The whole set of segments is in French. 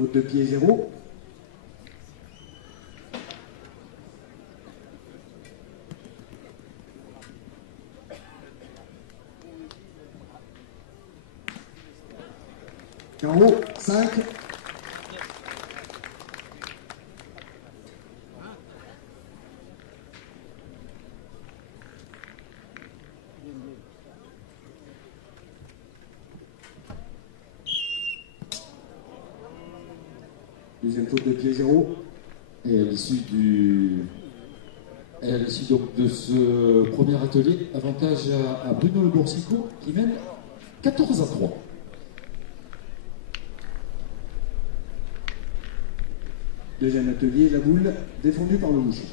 Faute de pied 0. Carreau 5. Deuxième faute de pied 0. Et à l'issue donc de ce premier atelier, avantage à Bruno Le Boursico qui mène 14-3. Deuxième atelier, la boule défendue par le bouchon.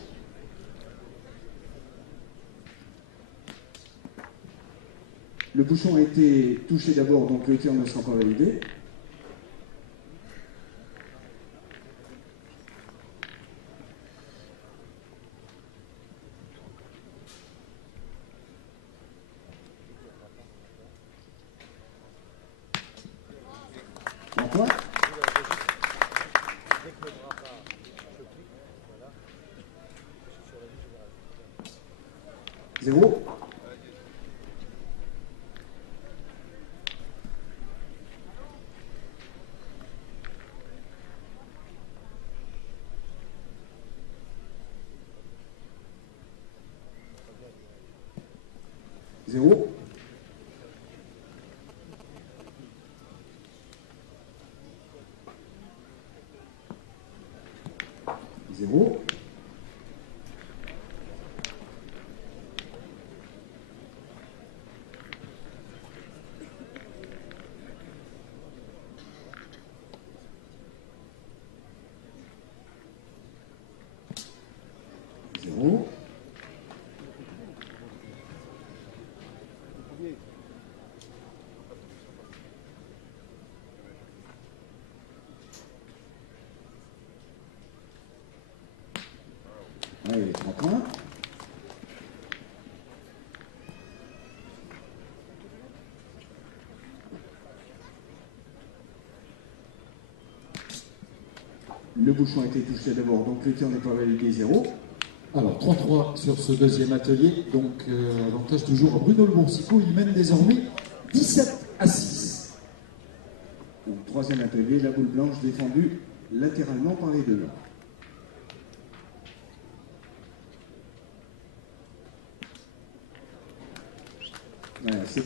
Le bouchon a été touché d'abord, donc le tir ne sera pas validé. En point. 0. Zéro. Zéro. Zéro. Allez, 3 points. Le bouchon a été touché d'abord, donc le tir n'est pas validé 0. Alors 3-3 sur ce deuxième atelier, donc avantage toujours à Bruno Le Boursico, il mène désormais 17-6. Donc troisième atelier, la boule blanche défendue latéralement par les deux. Voilà, c'est...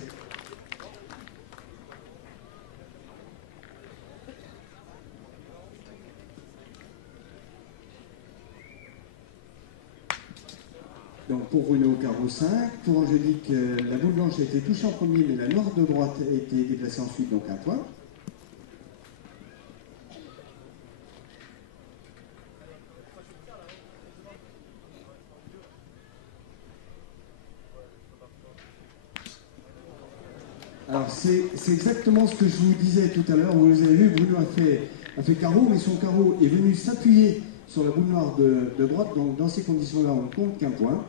Donc pour Bruno, carreau 5. Pour Angélique, la boule blanche a été touchée en premier, mais la noire de droite a été déplacée ensuite, donc un point. Alors c'est exactement ce que je vous disais tout à l'heure. Vous avez vu, Bruno a fait carreau, mais son carreau est venu s'appuyer sur la boule noire de droite. Donc dans ces conditions-là, on ne compte qu'un point.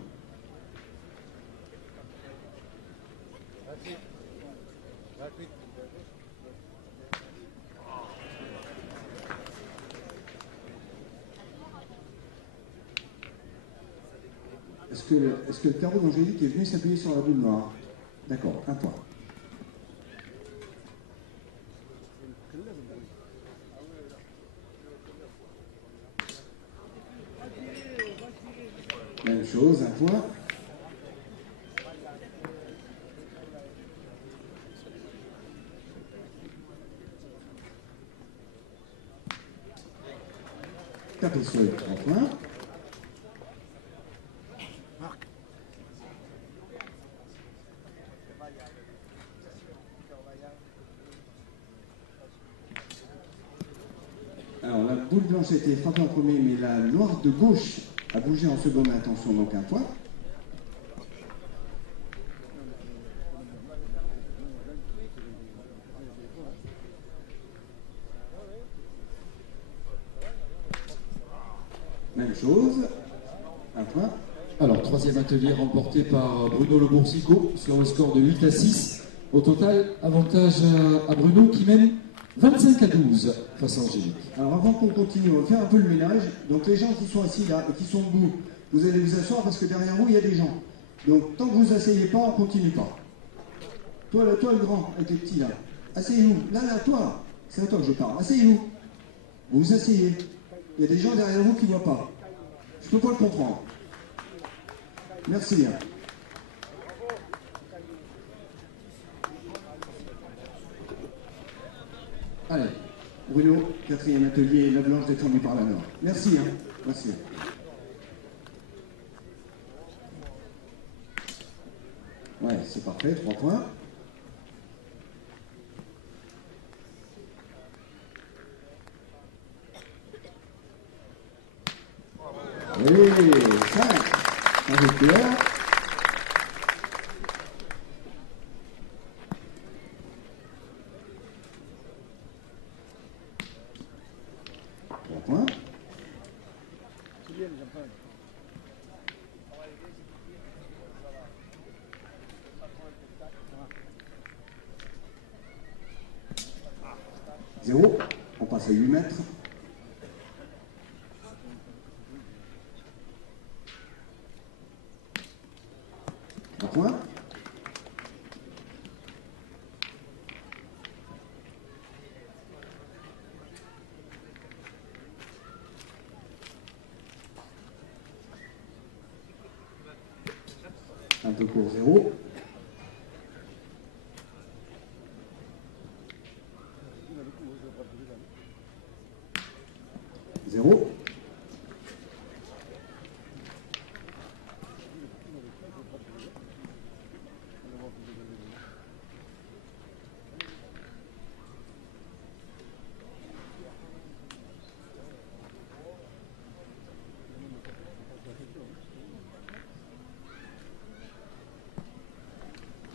Est-ce que le carreau d'Angélique est venu s'appuyer sur la boule noire? D'accord, un point. Même chose, un point. Tapez sur les 3 points. Alors la boule blanche a été frappée en premier, mais la noire de gauche a bougé en seconde intention, donc un point. Même chose, un point. Alors troisième atelier remporté par Bruno Le Boursico sur le score de 8-6. Au total, avantage à Bruno qui mène 25-12 face à Angélique. Alors avant qu'on continue, on va faire un peu le ménage. Donc les gens qui sont assis là et qui sont debout, vous allez vous asseoir parce que derrière vous, il y a des gens. Donc tant que vous asseyez pas, on continue pas. Toi, là, toi le grand, avec les petits là. Asseyez-vous. Là, toi. C'est à toi que je parle. Asseyez-vous. Vous vous asseyez. Il y a des gens derrière vous qui ne voient pas. Je peux pas le comprendre. Merci. Allez, Bruno, 4e atelier, la blanche détournée par la Nord. Merci. Merci. Ouais, c'est parfait, 3 points. Oui, 5. Avec Pierre. Point. 0. On passe à 8 mètres. 3 points. Un peu court, 0. 0.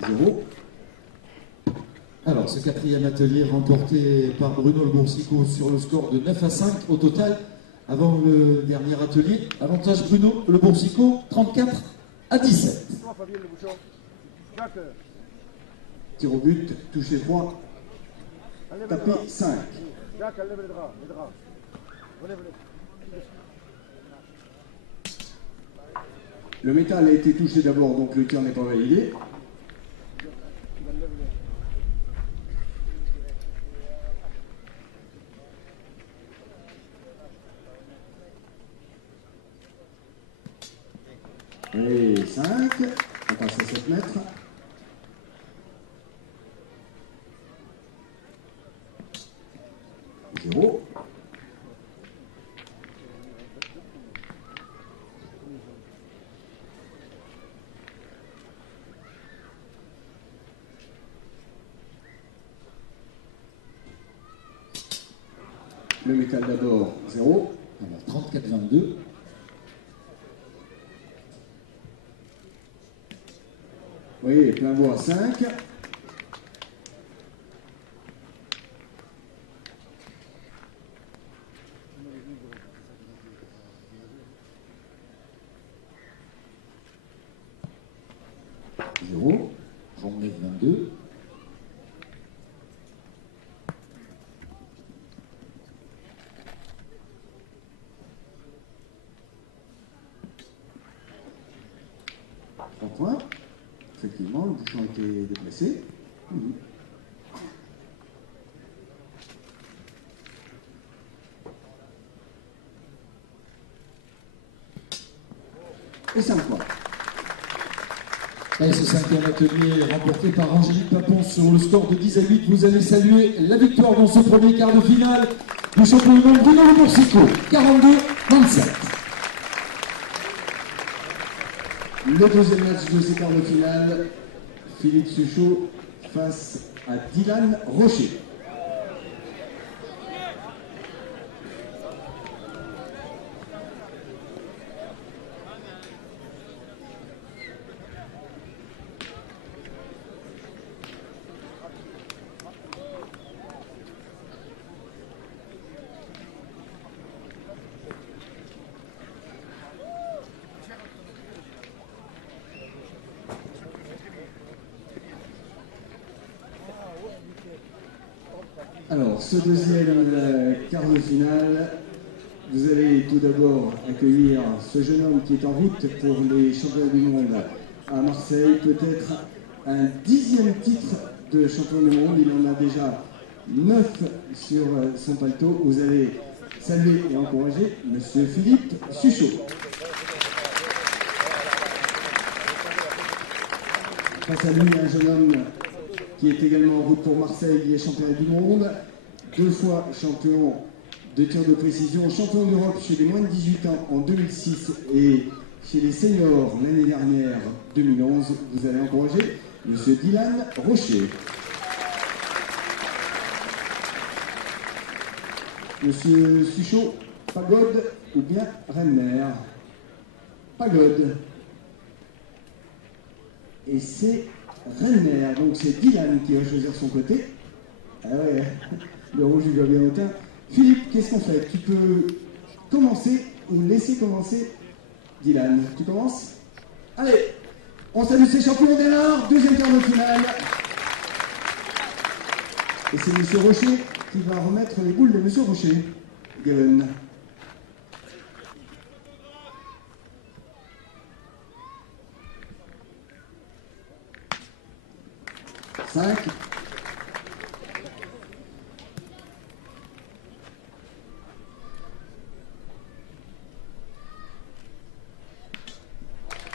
0. Alors, ce 4e atelier remporté par Bruno Le Boursicot sur le score de 9-5 au total. Avant le dernier atelier, avantage Bruno Le Boursicot, 34-17. Tir au but, touché 3. Tapé 5. Le métal a été touché d'abord, donc le tir n'est pas validé. Et 5. On passe à 7 mètres. 0. Le métal d'abord, 0. Alors, 34-22. Oui, plein bois, 5. 0. 39-22. 3 points. Effectivement, le bouchon a été déplacé. Et 5 points. Et ce 5e atelier remporté par Angélique Papon sur le score de 10-8. Vous allez saluer la victoire dans ce premier quart de finale du champion du monde Bruno Le Boursicot, 42-27. Le deuxième match de ces quarts de finale, Philippe Suchot face à Dylan Rocher. Alors, ce deuxième quart de finale, vous allez tout d'abord accueillir ce jeune homme qui est en route pour les championnats du monde à Marseille, peut-être un 10e titre de champion du monde. Il en a déjà 9 sur son paletot. Vous allez saluer et encourager Monsieur Philippe Suchot. Face à lui, un jeune homme qui est également en route pour Marseille, il est champion du monde, 2 fois champion de tir de précision, champion d'Europe chez les moins de 18 ans en 2006 et chez les seniors l'année dernière, 2011. Vous allez encourager Monsieur Dylan Rocher. Monsieur Suchot, pagode ou bien reine-mère? Pagode. Et c'est reine-mère, donc c'est Dylan qui va choisir son côté. Ah ouais, le rouge il va bien au teint. Philippe, qu'est-ce qu'on fait? Tu peux commencer ou laisser commencer Dylan. Tu commences? Allez, on salue ces champions dès lors, deuxième quart de finale. Et c'est Monsieur Rocher qui va remettre les boules de Monsieur Rocher. Gavin. 5.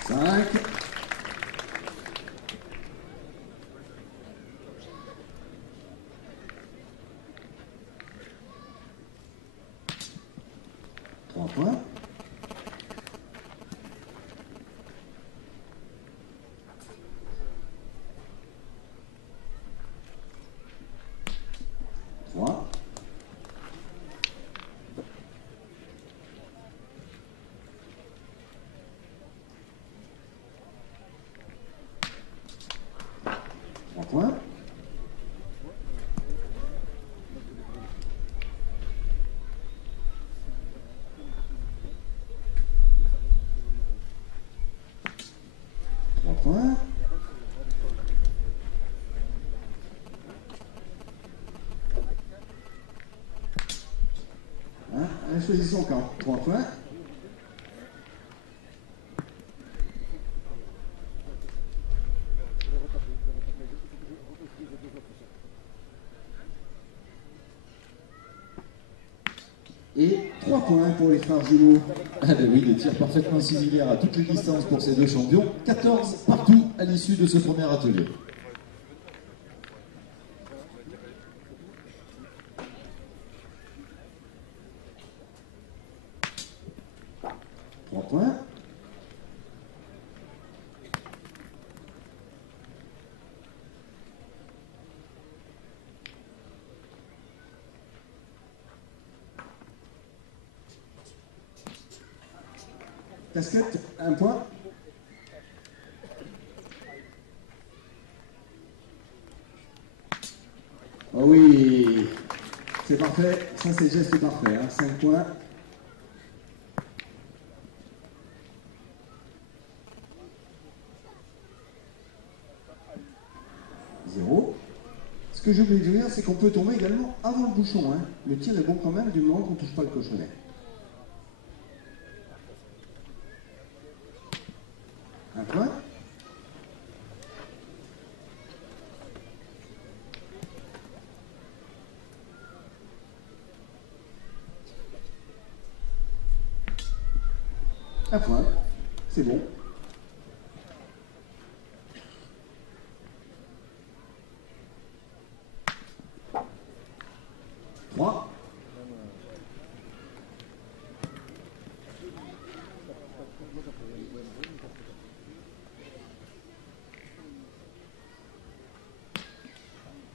5. 3 points. 3. 3 points. 3 points. 1. Elle a choisi son camp. 3 points. 3 points pour les frères jumeaux. Ah ben oui, des tirs parfaitement similaires à toutes les distances pour ces deux champions. 14 partout à l'issue de ce premier atelier. Points. 'Casquette, 1 point. Oh oui, c'est parfait. Ça, c'est le geste parfait. 5 points. 0. Ce que j'ai oublié de dire, c'est qu'on peut tomber également avant le bouchon. Le tir est bon quand même du moment qu'on ne touche pas le cochonnet. 1 point. 1 point. C'est bon. 3.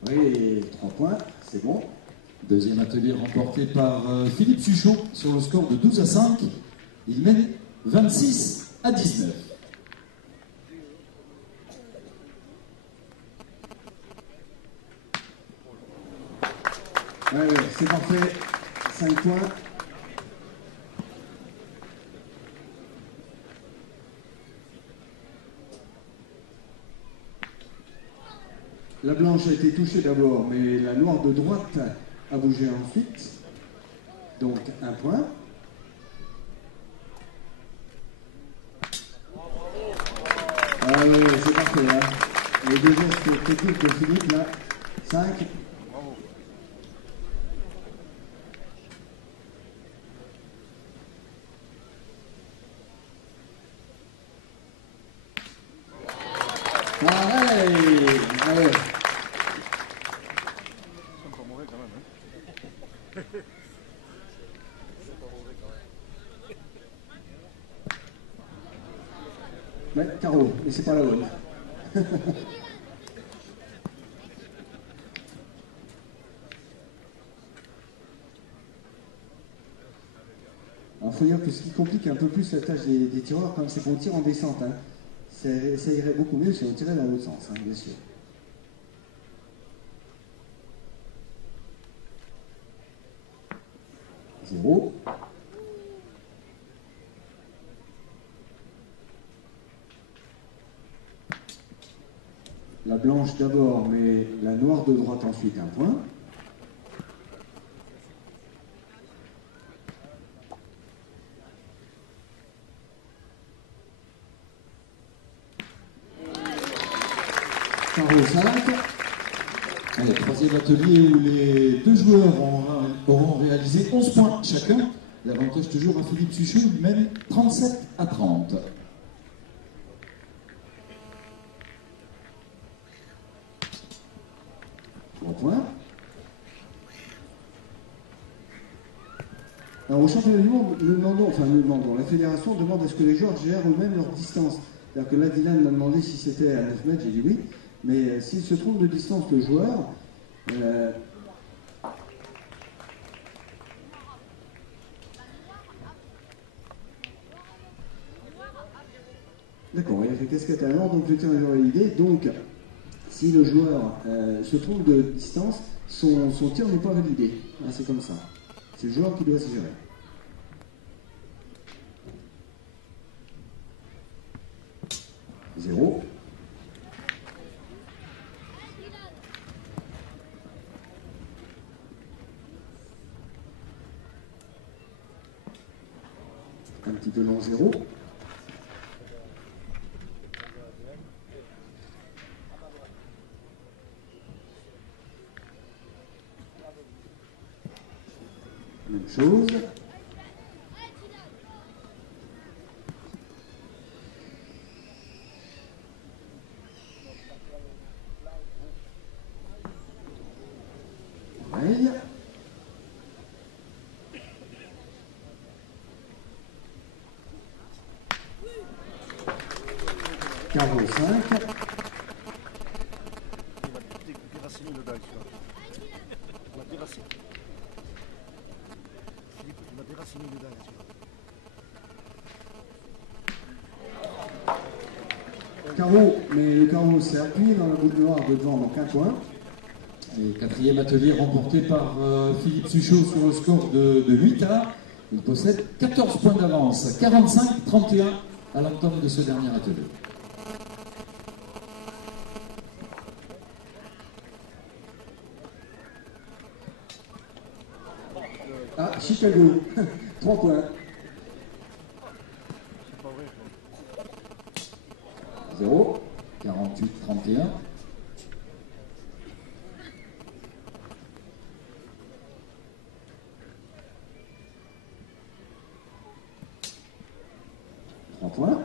Oui, 3 points, c'est bon. Deuxième atelier remporté par Philippe Suchot sur le score de 12 à 5. Il mène 26 à 19. Ouais, c'est parfait. 5 points. La blanche a été touchée d'abord, mais la noire de droite à bouger ensuite. Donc, un point. Ah oui, c'est parfait. Hein. Les deux gestes techniques de Philippe, là. 5. Allez, allez. Ouais, carreau, mais c'est pas la bonne. Il faut dire que ce qui complique un peu plus la tâche des tireurs, comme c'est qu'on tire en descente. Hein. Ça irait beaucoup mieux si on tirait dans l'autre sens, hein, bien sûr. Zéro. La blanche d'abord, mais la noire de droite ensuite, un point. Carreau 5. Allez, troisième atelier où les deux joueurs auront réalisé 11 points chacun. L'avantage toujours à Philippe Suchot, il mène 37-30. Point. Alors au championnat du monde, la fédération demande à ce que les joueurs gèrent eux-mêmes leur distance. C'est-à-dire que là, Dylan m'a demandé si c'était à 9 mètres, j'ai dit oui. Mais s'il se trompe de distance, le joueur, d'accord, il a fait casquette à l'or, donc le tir est validé. Donc, si le joueur se trompe de distance, son tir n'est pas validé. Ah, c'est comme ça. C'est le joueur qui doit se gérer. Zéro. Un petit peu long, 0. Même chose. Pareil. Carreau 5. Carreau, mais le carreau s'est appuyé dans la boule noire de devant, donc un point. Et quatrième atelier remporté par Philippe Suchot sur le score de 8-1. Il possède 14 points d'avance, 45-31 à l'entame de ce dernier atelier. Ah, Chicago, 3 points. 0, 48-31. Points.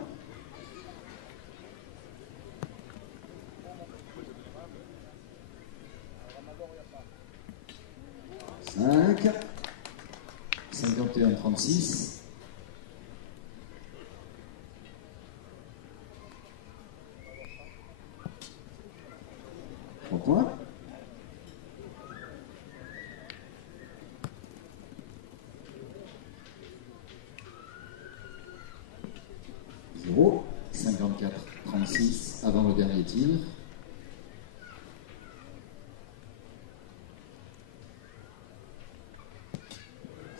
Cinq. 51-36. Points. Zéro. 54-36 avant le dernier tir.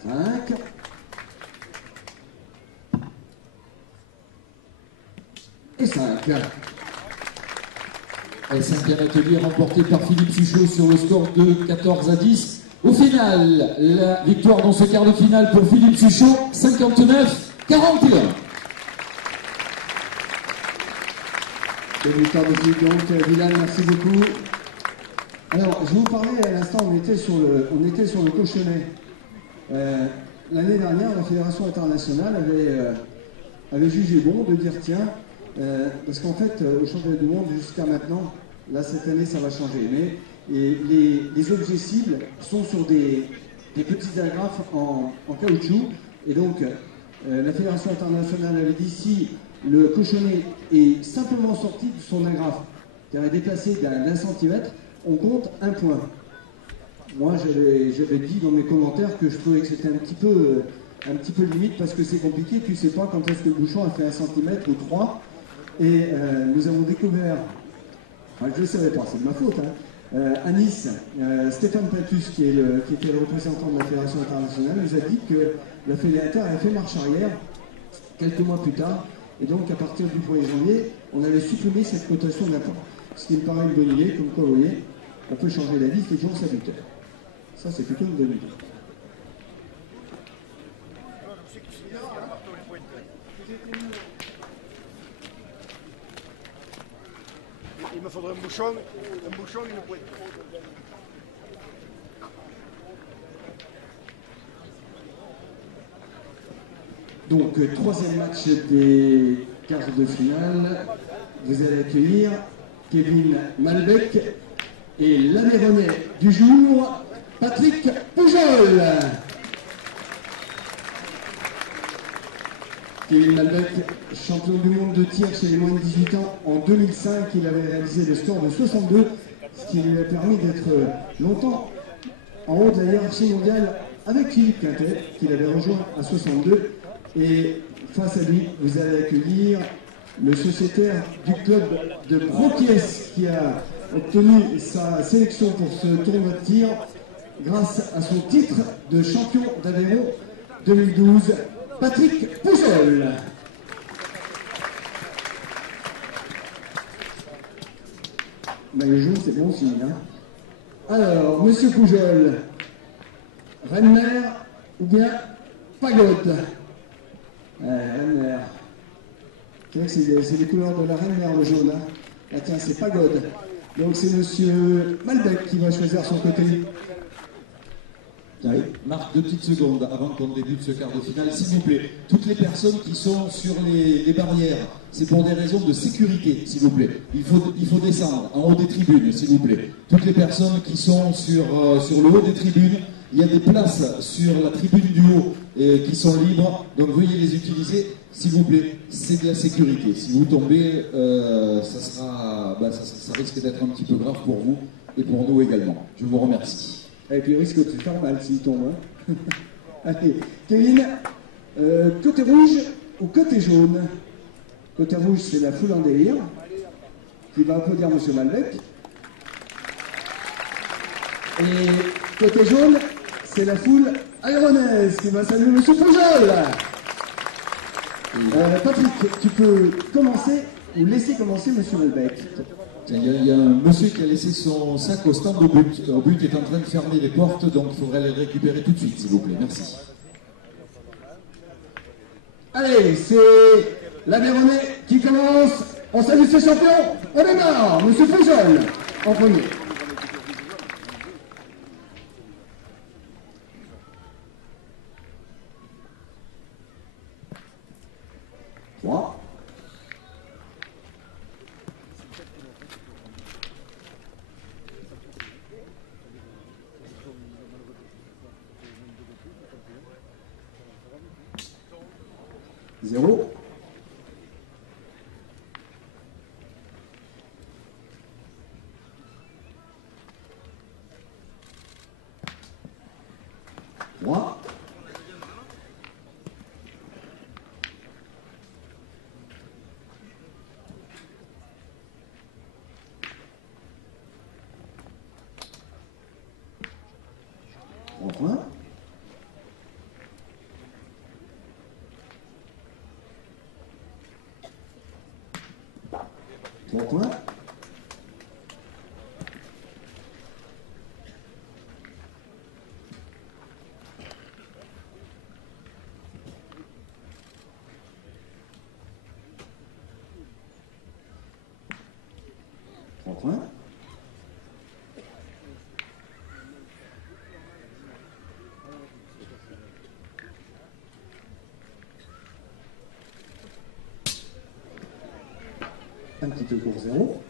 Cinq. Et 5. Et cinquième atelier remporté par Philippe Suchot sur le score de 14-10. Au final, la victoire dans ce quart de finale pour Philippe Suchot, 59-41. Belle victoire de Philippe, donc Bilal, merci beaucoup. Alors, je vous parlais à l'instant, on était sur le cochonnet. L'année dernière, la Fédération internationale avait jugé bon de dire tiens, parce qu'en fait, au championnat du monde jusqu'à maintenant, là cette année ça va changer, mais les objets cibles sont sur des petits agrafes en caoutchouc, et donc la Fédération internationale avait dit si le cochonnet est simplement sorti de son agrafe, c'est-à-dire déplacé d'un centimètre, on compte un point. Moi, j'avais dit dans mes commentaires que je trouvais que c'était un petit peu limite parce que c'est compliqué, tu sais pas quand est-ce que le bouchon a fait 1 centimètre ou 3. Et nous avons découvert, enfin, je ne le savais pas, c'est de ma faute, à Nice, Stéphane Patus, qui était le représentant de la Fédération internationale, nous a dit que la Fédération avait fait marche arrière quelques mois plus tard. Et donc, à partir du 1er janvier, on avait supprimé cette cotation d'un point. Ce qui me paraît une bonne idée, comme quoi, vous voyez, on peut changer la vie, c'est toujours sa buteur. Ça, c'est plutôt une bonne idée. Il me faudrait un bouchon et une pointe. Donc, troisième match des quarts de finale. Vous allez accueillir Kevin Malbec et l'Aveyronais du jour, Patrick Poujol. Kevin Malbec, champion du monde de tir chez les moins de 18 ans en 2005, il avait réalisé le score de 62, ce qui lui a permis d'être longtemps en haut de la hiérarchie mondiale avec Philippe Quintet, qu'il avait rejoint à 62. Et face à lui, vous allez accueillir le sociétaire du club de Broquies qui a obtenu sa sélection pour ce tournoi de tir grâce à son titre de champion d'Aveyron 2012, Patrick Poujol. Ben, les jours, c'est bon signe. Alors, monsieur Poujol, Rennes-Mère ou bien Pagode? Rennes-Mère. C'est les couleurs de la Rennes-Mère, le jaune. Ah, tiens, c'est Pagode. Donc c'est monsieur Malbec qui va choisir son côté. Oui. Marc, 2 petites secondes avant qu'on débute ce quart de finale, s'il vous plaît. Toutes les personnes qui sont sur les barrières, c'est pour des raisons de sécurité, s'il vous plaît. Il faut descendre en haut des tribunes, s'il vous plaît. Toutes les personnes qui sont sur le haut des tribunes, il y a des places sur la tribune du haut qui sont libres, donc veuillez les utiliser, s'il vous plaît. C'est de la sécurité. Si vous tombez, ça risque d'être un petit peu grave pour vous et pour nous également. Je vous remercie. Et puis il risque de faire mal s'il tombe. Allez, Kevin, côté rouge ou côté jaune? Côté rouge, c'est la foule en délire qui va applaudir monsieur Malbec. Et côté jaune, c'est la foule aéronaise qui va saluer monsieur Poujol. Patrick, tu peux commencer ou laisser commencer monsieur Malbec. Il y a un monsieur qui a laissé son sac au stand au but. Au but est en train de fermer les portes, donc il faudrait les récupérer tout de suite, s'il vous plaît. Merci. Allez, c'est l'Aveyronais qui commence. On salue ses champions. On démarre, monsieur Poujol, en premier. Trois. 0. 3. 3 points. 3 points. 4 3 points. Un petit peu pour 0.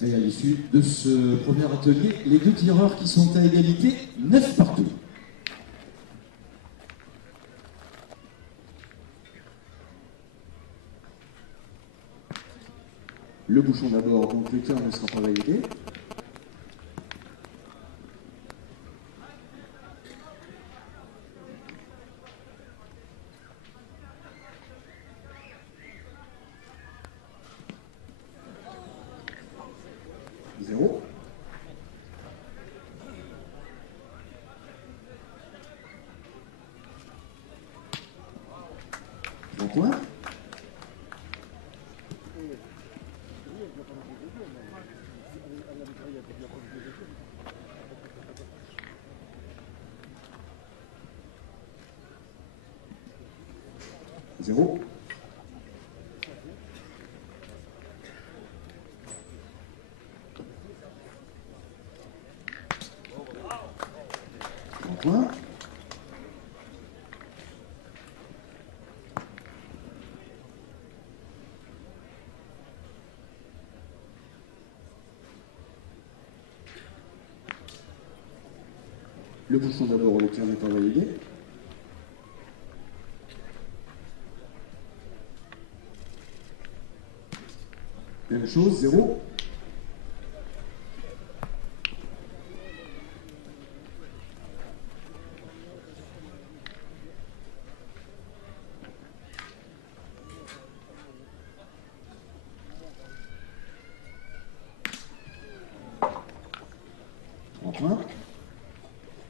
Et à l'issue de ce premier atelier, les deux tireurs qui sont à égalité, 9 partout. Le bouchon d'abord, donc le tir ne sera pas validé. Zéro. Trois points. Zéro. Trois points. Le bouchon d'abord, le tir n'est pas validé. Même chose, 0. Enfin.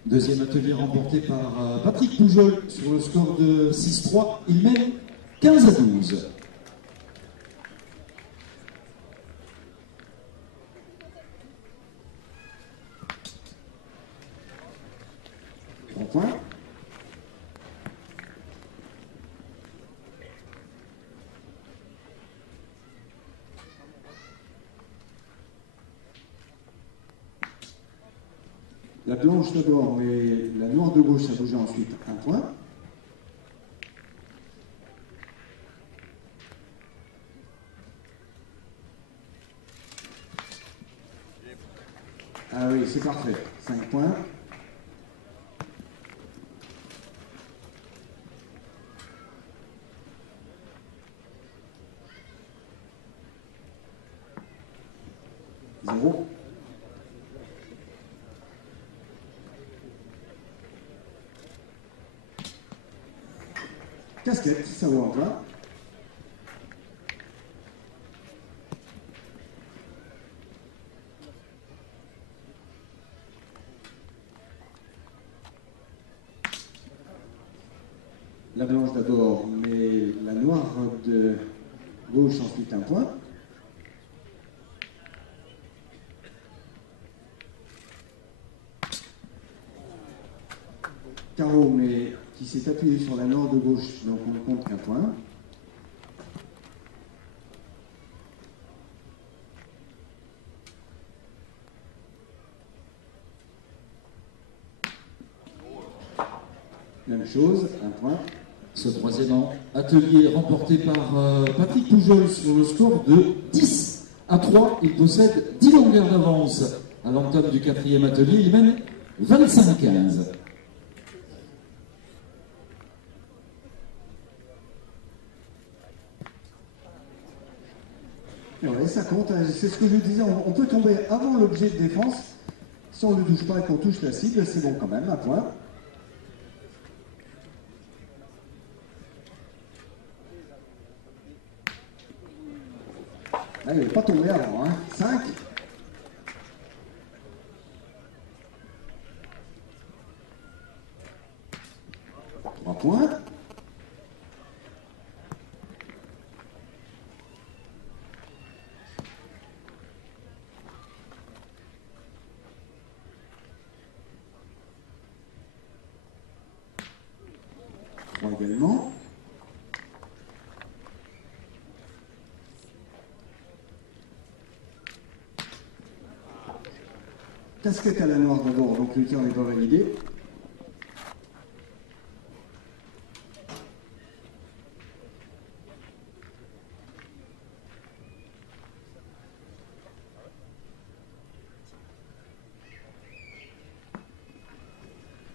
Deuxième atelier remporté par Patrick Poujol sur le score de 6-3. Il mène 15-12. Point. La blanche d'abord, mais la noire de gauche a bougé ensuite un point. Ah oui, c'est parfait. 5 points. Zéro. Casquette, ça vaut un point. La blanche d'abord, mais la noire de gauche ensuite un point. Carreau, mais qui s'est appuyé sur la noire de gauche, donc on ne compte qu'un point. Même chose, un point. Ce troisième atelier remporté par Patrick Poujol sur le score de 10-3. Il possède 10 longueurs d'avance à l'entame du quatrième atelier. Il mène 25-15. Ouais, ça compte, c'est ce que je disais, on peut tomber avant l'objet de défense. Si on ne le touche pas et qu'on touche la cible, c'est bon quand même, un point. Ah, il n'est pas tombé avant, hein. 5. Trois points. casquette à la noire d'abord, donc le tir n'est pas validé.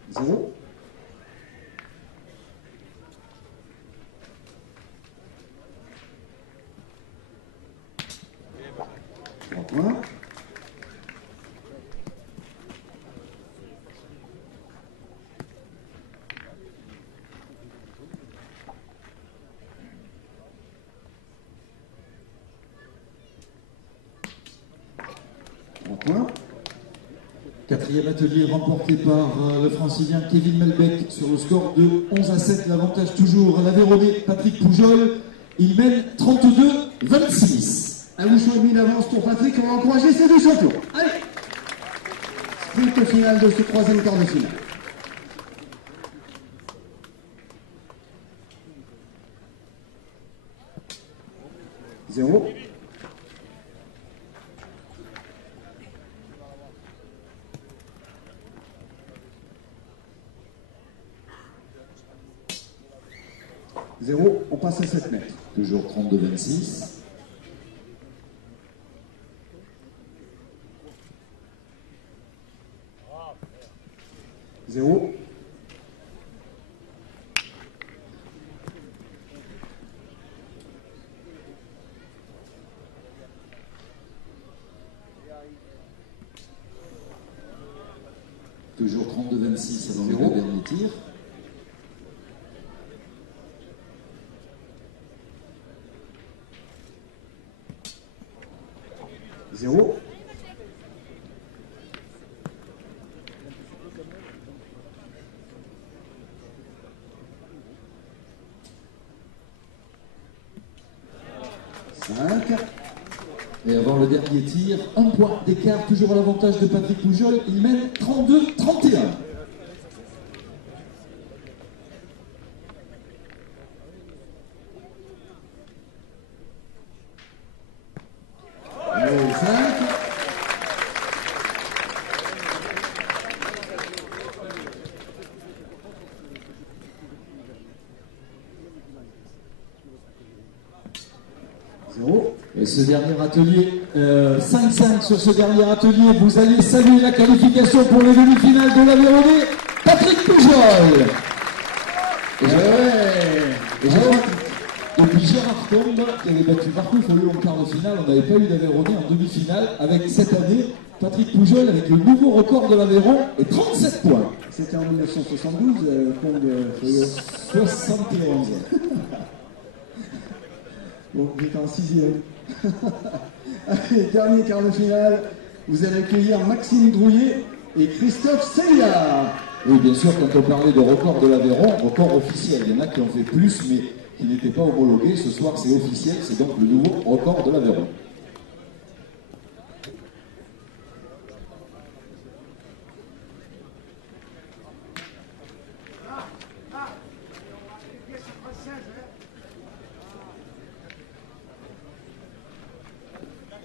Zéro. Trois points. Trois points. Quatrième atelier remporté par le francilien Kevin Melbeck sur le score de 11-7. L'avantage toujours à l'Aveyronais Patrick Poujol. Il mène 32-26. Un bouchon et demi d'avance pour Patrick. On va encourager ces deux champions. Allez, sprint final de ce troisième quart de finale. Zéro. Zéro, on passe à 7 mètres. Toujours 32-26. Zéro. Toujours 32-26 avant le Zéro. dernier tir. Zéro. Cinq. Et avant le dernier tir, un point d'écart, toujours à l'avantage de Patrick Poujol. Il mène 32-31. Allez, 5. Zéro. Et ce dernier atelier, 5-5 sur ce dernier atelier, vous allez saluer la qualification pour les demi-finales de l'Aveyronais, Patrick Poujol. Et je crois que depuis Gérard Combe, qui avait battu Marco Folliot en quart de finale, on n'avait pas eu d'Aveyronais en demi-finale, avec cette année, Patrick Poujol avec le nouveau record de l'Aveyron et 37 points. C'était en 1972, Combe. 71. Donc j'étais en 6e. Allez, dernier quart de finale, vous allez accueillir Maxime Drouillet et Christophe Célia. Oui, bien sûr, quand on parlait de record de l'Aveyron, record officiel. Il y en a qui ont fait plus, mais qui n'étaient pas homologués. Ce soir, c'est officiel, c'est donc le nouveau record de l'Aveyron.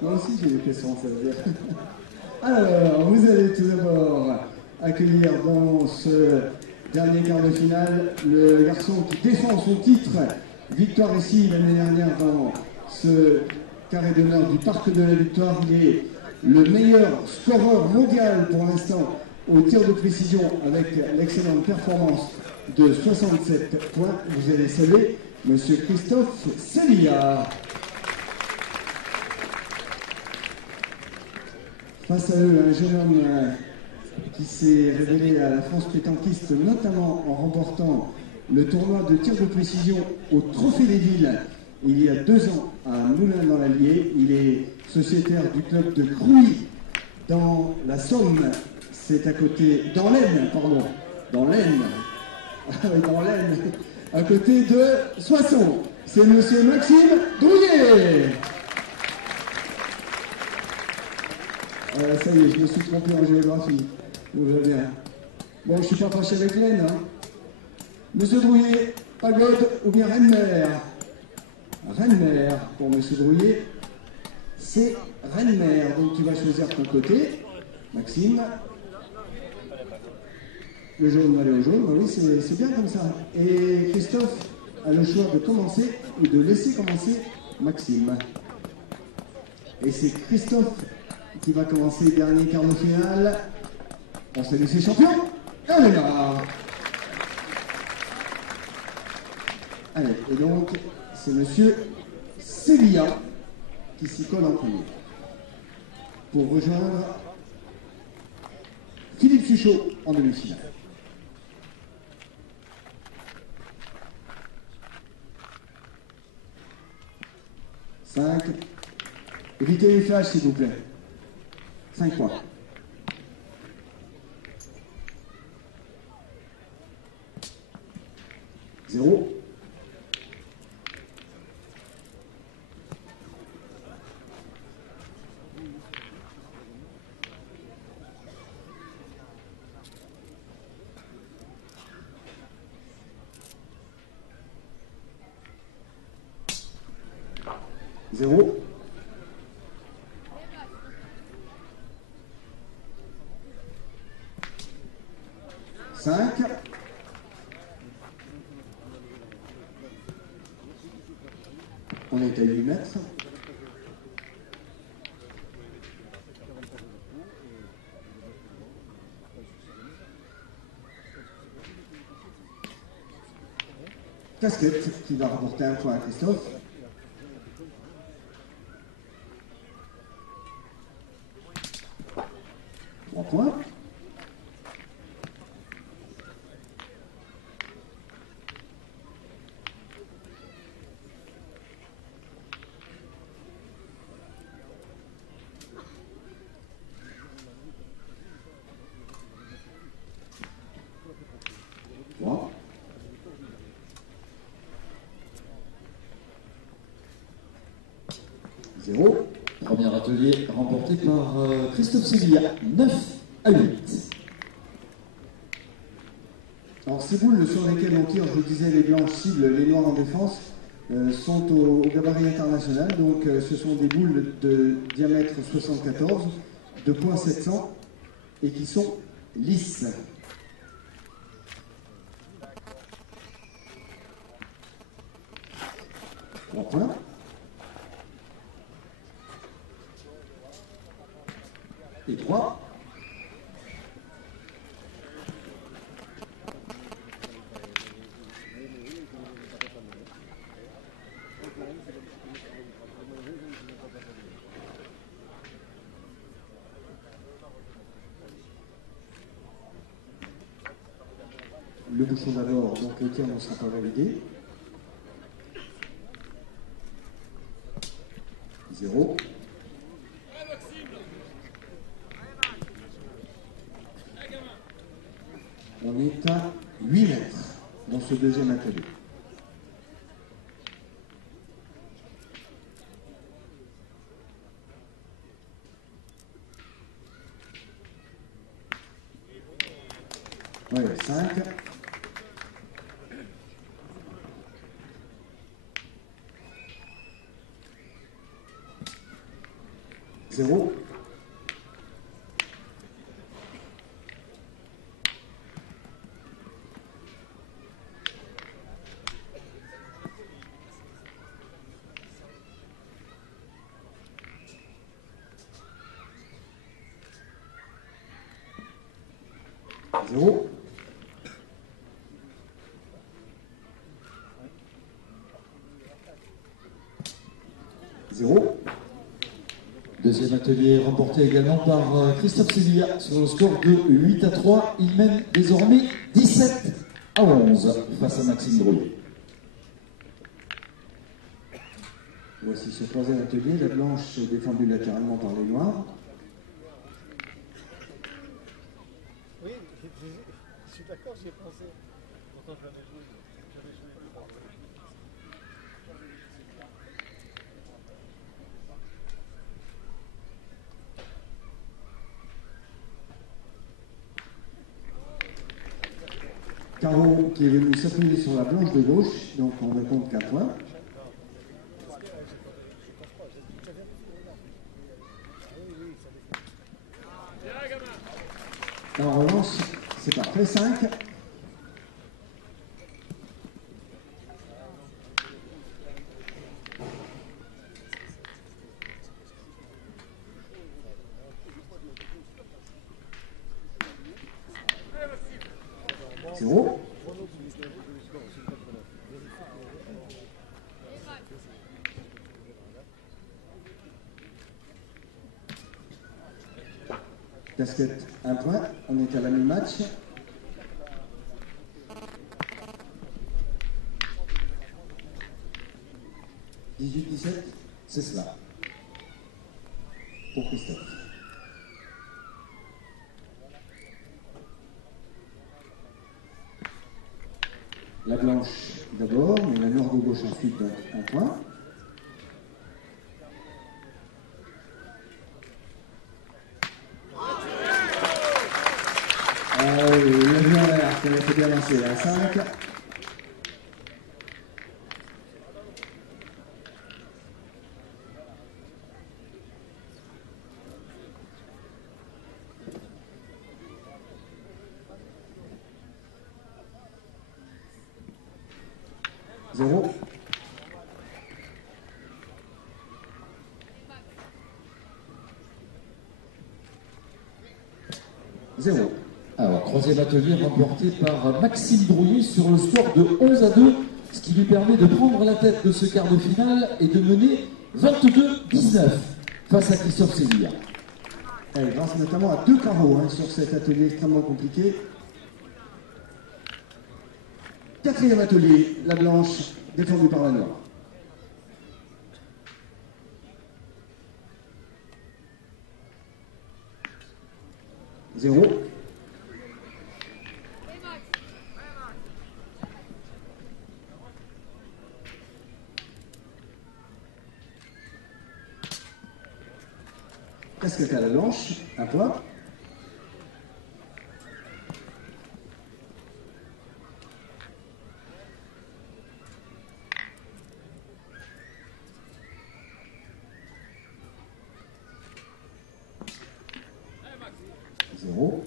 Moi aussi j'ai des questions, ça veut dire. Alors, vous allez tout d'abord accueillir dans ce dernier quart de finale le garçon qui défend son titre. Victoire ici l'année dernière dans ce carré d'honneur du Parc de la Victoire. Il est le meilleur scoreur mondial pour l'instant au tir de précision avec l'excellente performance de 67 points. Vous allez saluer Monsieur Christophe Célia. Face à eux, un jeune homme qui s'est révélé à la France pétanquiste, notamment en remportant le tournoi de tir de précision au Trophée des Villes il y a 2 ans à Moulins dans l'Allier. Il est sociétaire du club de Crouy dans la Somme. C'est à côté, dans l'Aisne, pardon, dans l'Aisne, dans l'Aisne, à côté de Soissons. C'est Monsieur Maxime Drouillet. Ça y est, je me suis trompé en géographie. Tout va bien. Bon, je suis pas fâché avec l'Aisne. Hein. Monsieur Drouillet, Pagode ou bien Rennes-Mer? Rennes-Mer pour Monsieur Drouillet. C'est Rennes-Mer. Donc tu vas choisir ton côté. Maxime. Le jaune va aller au jaune, oui, c'est bien comme ça. Et Christophe a le choix de commencer ou de laisser commencer Maxime. Et c'est Christophe qui va commencer dernier quart de finale. On salue ses champions. Allez là. Allez, et donc, c'est monsieur Sevilla qui s'y colle en premier. Pour rejoindre Philippe Suchot en demi-finale. 5. Évitez les flashs, s'il vous plaît. 5 points. Zéro. Zéro. Cinq. On est à 8 mètres. Casquette qui va rapporter un point à Christophe. 3 points. Zéro. Premier atelier remporté par Christophe Sevilla, 9-8. Alors ces boules sur lesquelles on tire, je vous disais, les blanches cibles, les noirs en défense, sont au gabarit international. Donc ce sont des boules de diamètre 74, de poids 700 et qui sont lisses. Trois points. Et 3. Le bouchon d'abord, donc le tir ne sera pas validé. 0. On est à 8 mètres dans ce deuxième atelier. Ouais, 5. Zéro. Zéro. Zéro. Deuxième atelier remporté également par Christophe Sevilla sur le score de 8-3. Il mène désormais 17-11 face à Maxime Drouet. Voici ce troisième atelier, la blanche défendue latéralement par les noirs. Oui, je suis d'accord, j'y ai pensé. Pourtant, j'avais joué le 3. Caro qui est venu s'appuyer sur la blanche de gauche, donc on ne compte qu'un point. Là, on relance, c'est parfait, 5. Zéro. Casquette, 1 point. On est à la mi-match. « 18-17 », c'est cela. Pour Christophe. La blanche d'abord, mais la noire de gauche ensuite un point. Il a bien l'air, ça a été bien lancé à 5. Zéro. Zéro. Alors, troisième atelier remporté par Maxime Drouillet sur le score de 11-2, ce qui lui permet de prendre la tête de ce quart de finale et de mener 22-19 face à Christophe Sévilla. Grâce notamment à 2 carreaux sur cet atelier extrêmement compliqué. Quatrième atelier, la blanche défendue par la noire. Zéro. Casquette à la blanche, un point. Zéro.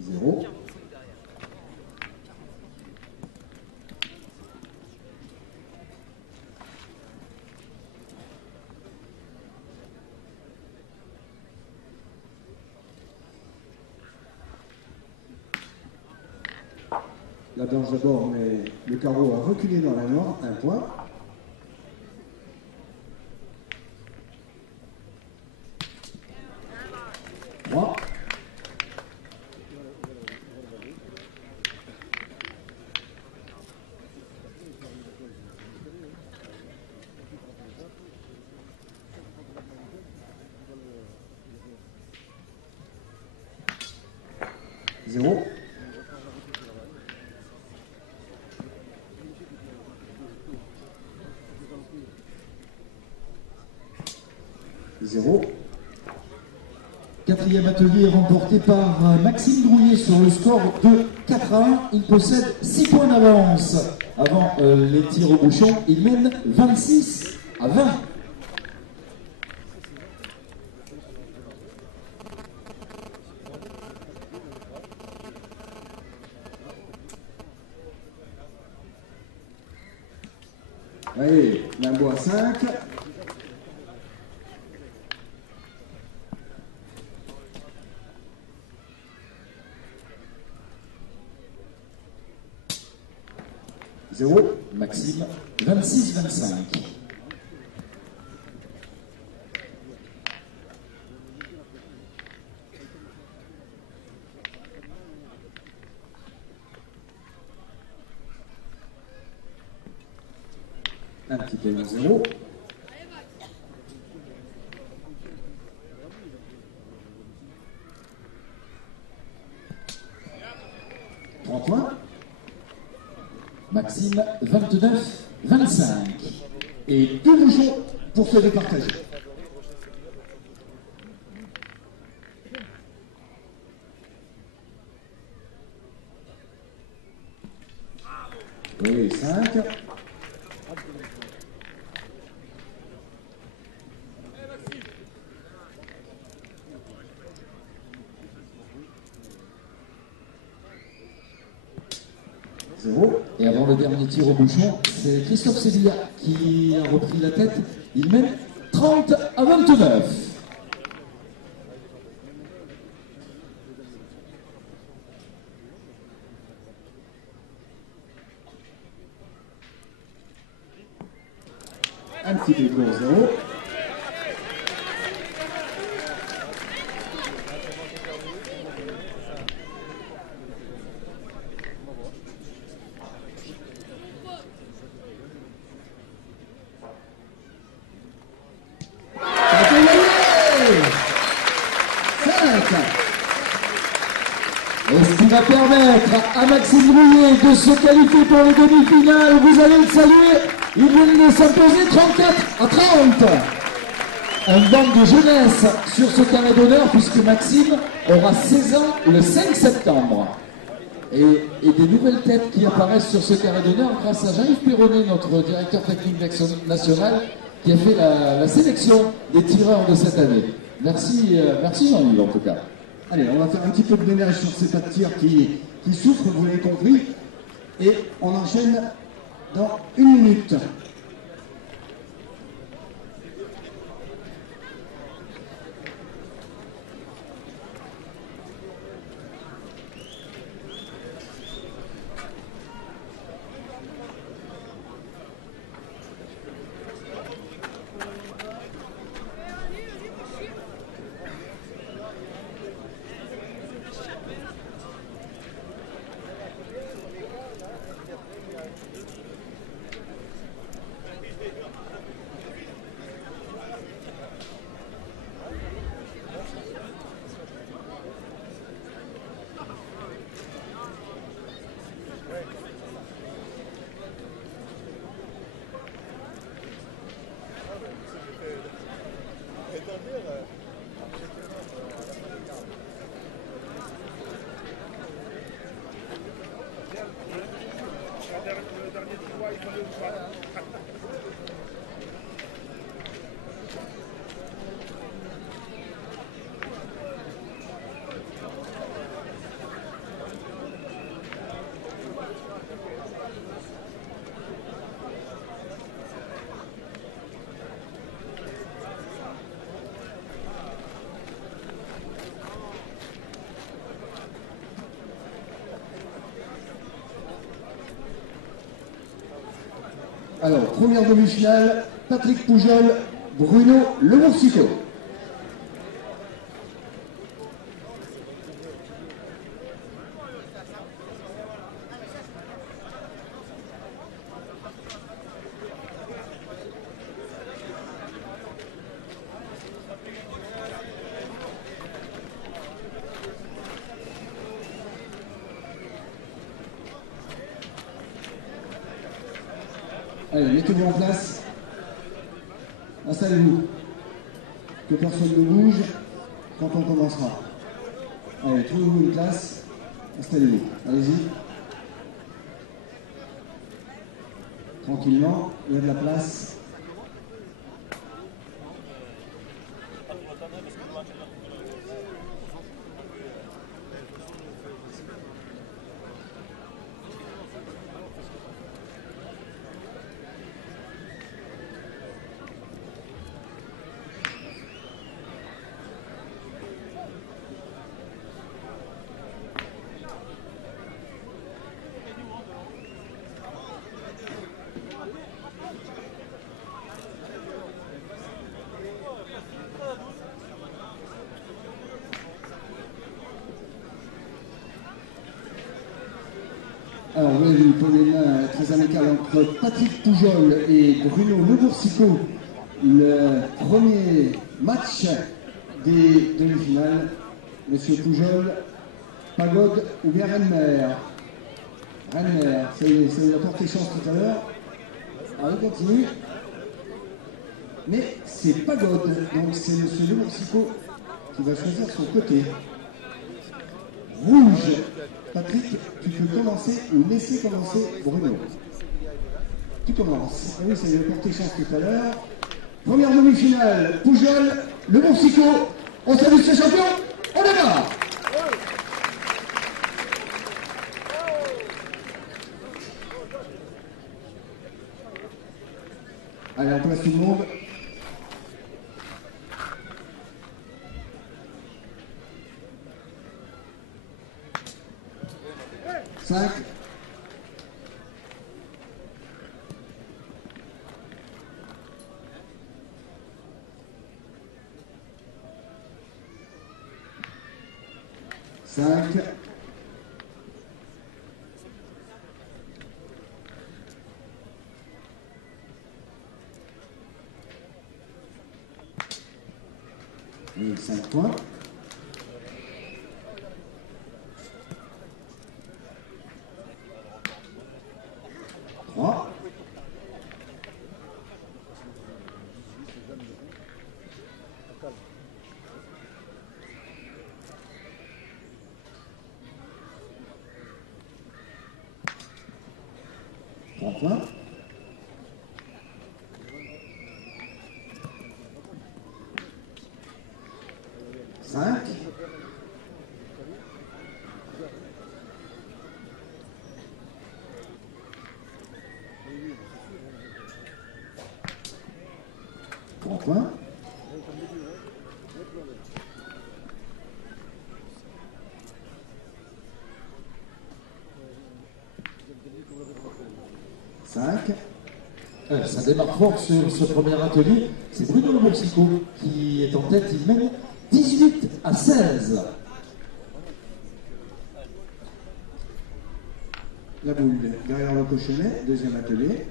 Zéro. La blanche d'abord, mais le carreau a reculé dans la noire, un point. Trois. Zéro. Zéro. Quatrième atelier remporté par Maxime Drouillet sur le score de 4-1. Il possède 6 points d'avance. Avant les tirs au bouchon, il mène 26-20. Allez, Limbois 5. Zéro. Maxime, 26-25. Un petit peu de zéro. Trois points. Maxime, 29-25. Et 2 bouchons pour se départager. Oui, 5. Et avant le dernier tir au bouchon, c'est Christophe Sevilla qui a repris la tête. Il mène 30-29. Un petit peu pour 0. Et ce qui va permettre à Maxime Rouillet de se qualifier pour les demi-finales, vous allez le saluer, il vient de s'imposer 34-30. Un banc de jeunesse sur ce carré d'honneur puisque Maxime aura 16 ans le 5 septembre. Et des nouvelles têtes qui apparaissent sur ce carré d'honneur grâce à Jean-Yves Perronnet, notre directeur technique national, qui a fait la sélection des tireurs de cette année. Merci, merci Jean-Yves en tout cas. Allez, on va faire un petit peu de ménage sur ces pas de tir qui souffrent, vous l'avez compris. Et on enchaîne dans 1 minute. Alors, première demi-finale, Patrick Poujol, Bruno Lemoursicot. Allez, mettez-vous en place. Installez-vous. Que personne ne bouge quand on commencera. Allez, trouvez-vous une place. Installez-vous. Allez-y. Tranquillement, il y a de la place. Alors, vous avez vu, pour les mains très amical entre Patrick Poujol et Bruno Lemoursicot, le premier match des demi-finales. Monsieur Poujol, Pagode ou bien Renner? Renner, ça lui a porté chance tout à l'heure. Alors, il continue. Mais c'est Pagode, donc c'est monsieur Lemoursicot qui va choisir son côté. Rouge. Patrick, tu peux commencer ou laisser commencer Bruno. qui commence. Ah oui, ça lui a porté chance tout à l'heure. Première demi-finale, Poujol, le Boursicot. On salue ce champion, on démarre. Allez, on place tout le monde. 5. Et 5 points. 3. 3 points. 5. 3 points. 5. Ça démarre fort sur ce premier atelier. C'est Bruno Le Boursicot qui est en tête. Il mène 18-16. La boule derrière le cochonnet, deuxième atelier.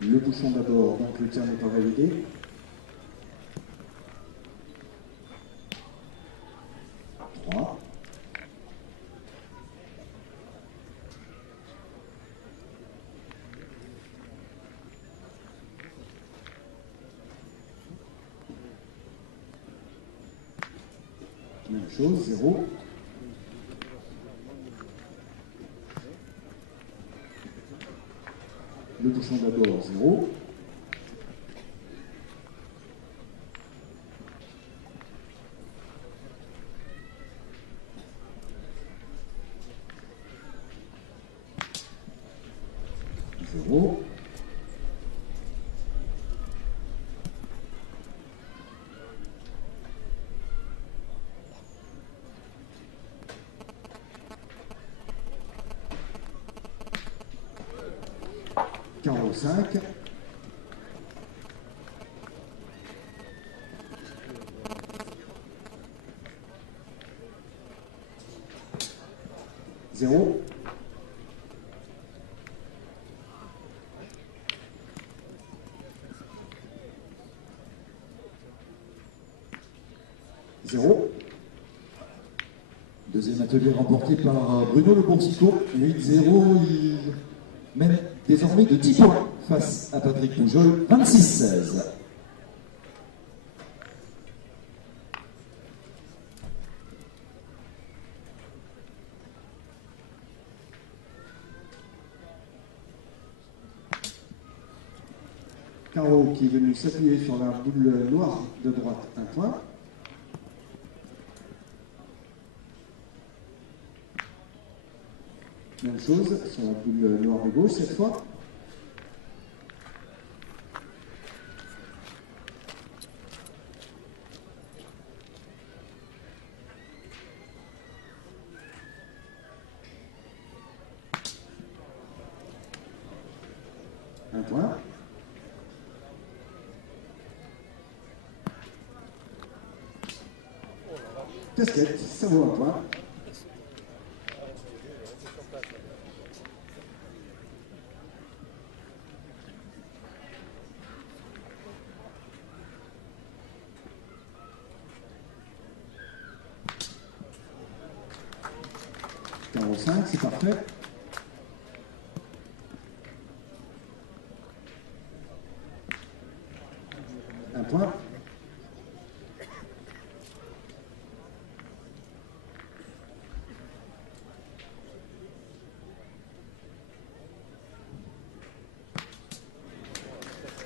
Le bouchon d'abord, donc le tir n'est pas validé. 3. 0. Le bouchon d'abord, 0. 0. 45. 0. 0. Deuxième atelier remporté par Bruno Le Boursicot. 8-0. Il mène désormais de 10 points face à Patrick Poujol. 26-16. Caro qui est venu s'appuyer sur la boule noire de droite, 1 point. Même chose sur la boule noire de gauche cette fois. Un point. Casquette, ça vaut un point. Carreau 5, c'est parfait. point.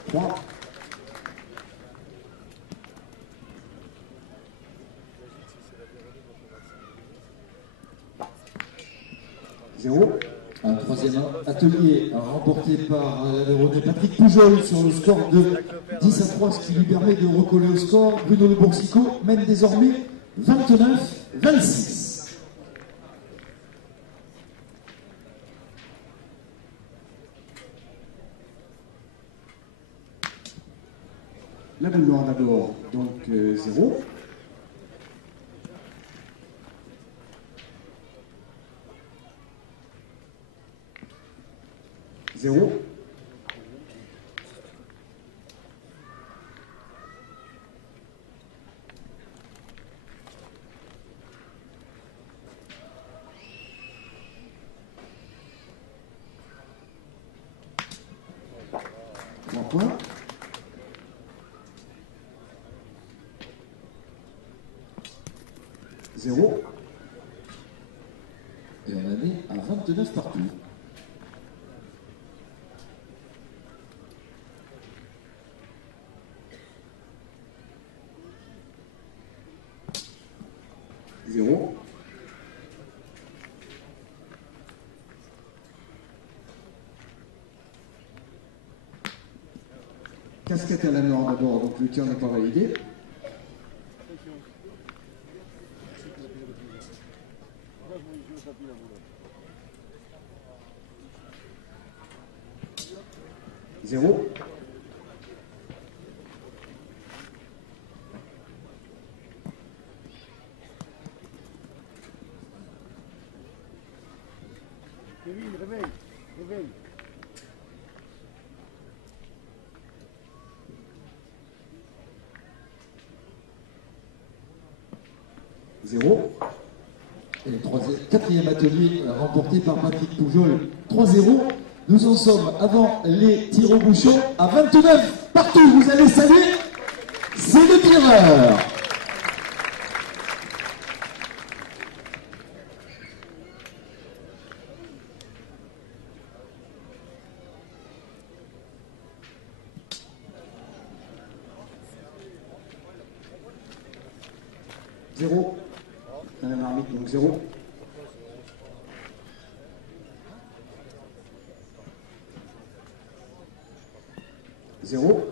Trois. Zéro. Un troisième atelier remporté par l'Aveyronais Patrick Poujol sur le score de 10 à 3, ce qui lui permet de recoller au score. Bruno Le Boursico mène désormais 29-26. La boule noire d'abord, donc 0. Zéro. Trois points. Zéro. Et on en est à 29 partout. Zéro. Casquette à la nord d'abord, donc le tir n'est pas validé. Zéro. Kevin, réveille, réveille. Zéro. Et le quatrième atelier remporté par Patrick Poujol, 3-0. Nous en sommes avant les tirs au bouchon à 29 partout. Vous allez saluer, c'est le tireur. Zéro. Madame l'arbitre, donc zéro. Zéro.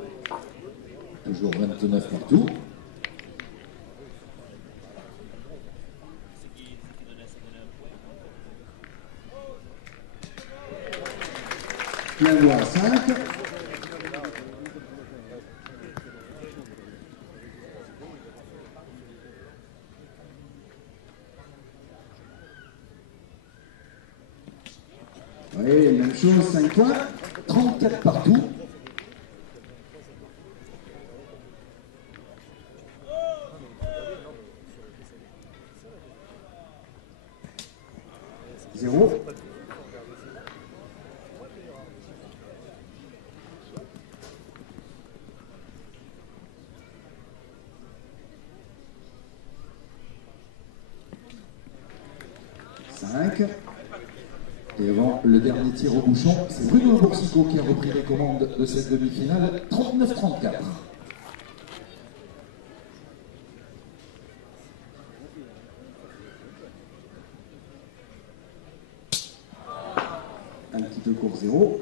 Toujours 29 partout. Plein bois 5. Oui, même chose, 5 points. 34 partout. Zéro. Cinq. Et avant le dernier tir au bouchon, c'est Bruno Le Boursico qui a repris les commandes de cette demi-finale, 39-34. Un petit peu court, zéro.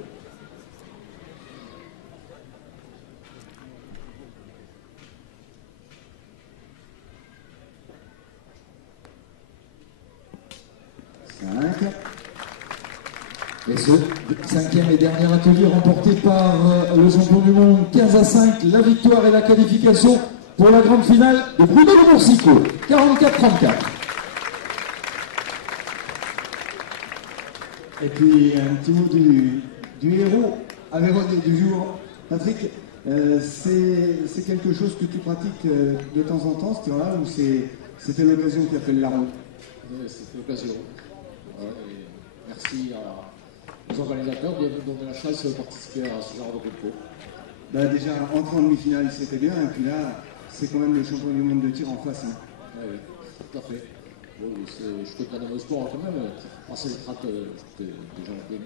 Cinq. Et ce cinquième et dernier atelier remporté par le champion du monde, 15-5, la victoire et la qualification pour la grande finale de Bruno Le Boursico, 44-34. Et puis un petit mot du héros aveyronais du jour. Patrick, c'est quelque chose que tu pratiques de temps en temps, ce tir-là, ou c'était l'occasion qui a fait le larron? C'était l'occasion. Voilà, et merci aux organisateurs de nous donner la chance de participer à ce genre de concours. Bah, déjà, entrer en demi-finale, c'était bien. Et puis là, c'est quand même le champion du monde de tir en face. Hein. Oui, tout à fait. Bon, je peux dans mon sport quand même. Passer les trates, c'était déjà bien.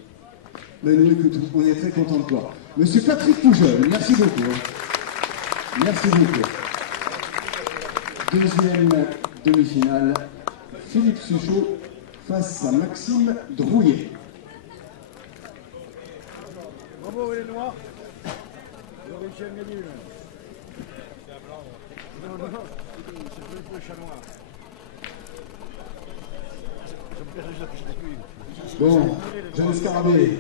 Ben, nous, écoute, on est très contents de toi. Monsieur Patrick Poujeul, merci beaucoup. Hein. Merci beaucoup. Deuxième demi-finale, Philippe Suchot face à Maxime Drouillet. Bravo les Noirs. Ils ont réussi à me gagner là. Non, non, non, c'est plus pour les chats noirs. Ça me fait déjà que je l'ai vu. Bon, Jeanne Scarabée,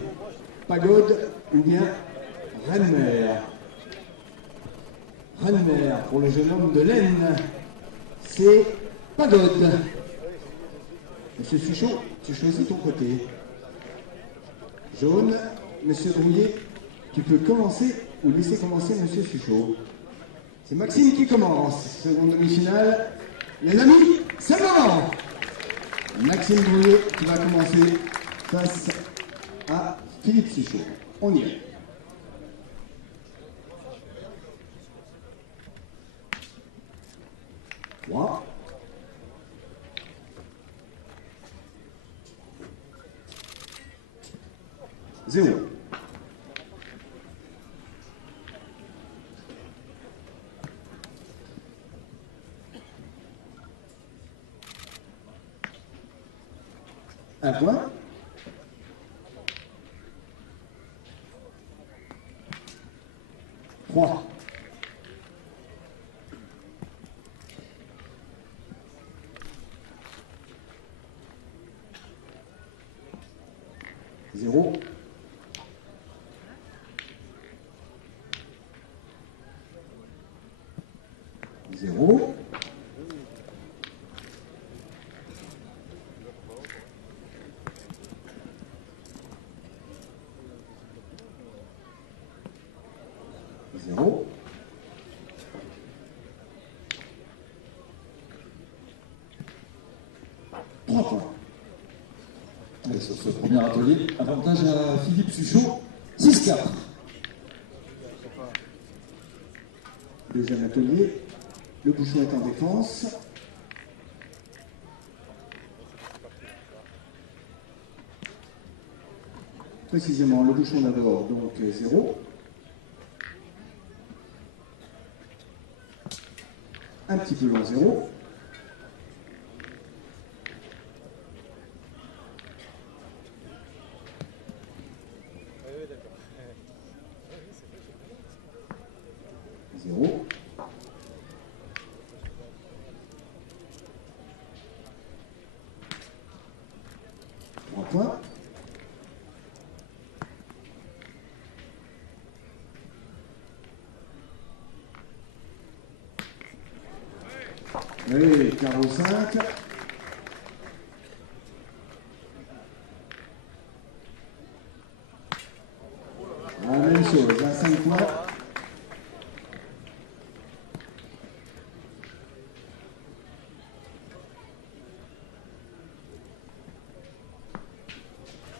Pagode ou bien Renner. Renner pour le jeune homme de l'Aisne, c'est Pagode. Monsieur Suchot, tu choisis ton côté. Jaune, Monsieur Drouillet, tu peux commencer ou laisser commencer Monsieur Suchot. C'est Maxime qui commence. Seconde demi-finale. Les amis, c'est le moment. Maxime Drouillet qui va commencer face à Philippe Suchot. On y est. Trois. 0. Un point. 3. 0. 0. 0. 3 points. Et sur ce premier atelier, avantage à Philippe Suchot, 6-4. Deuxième atelier, le bouchon est en défense. Précisément, le bouchon d'abord, donc 0. Un petit peu long, 0. 0. 3 points. Oui, carreau 5. La même chose, à 5 points.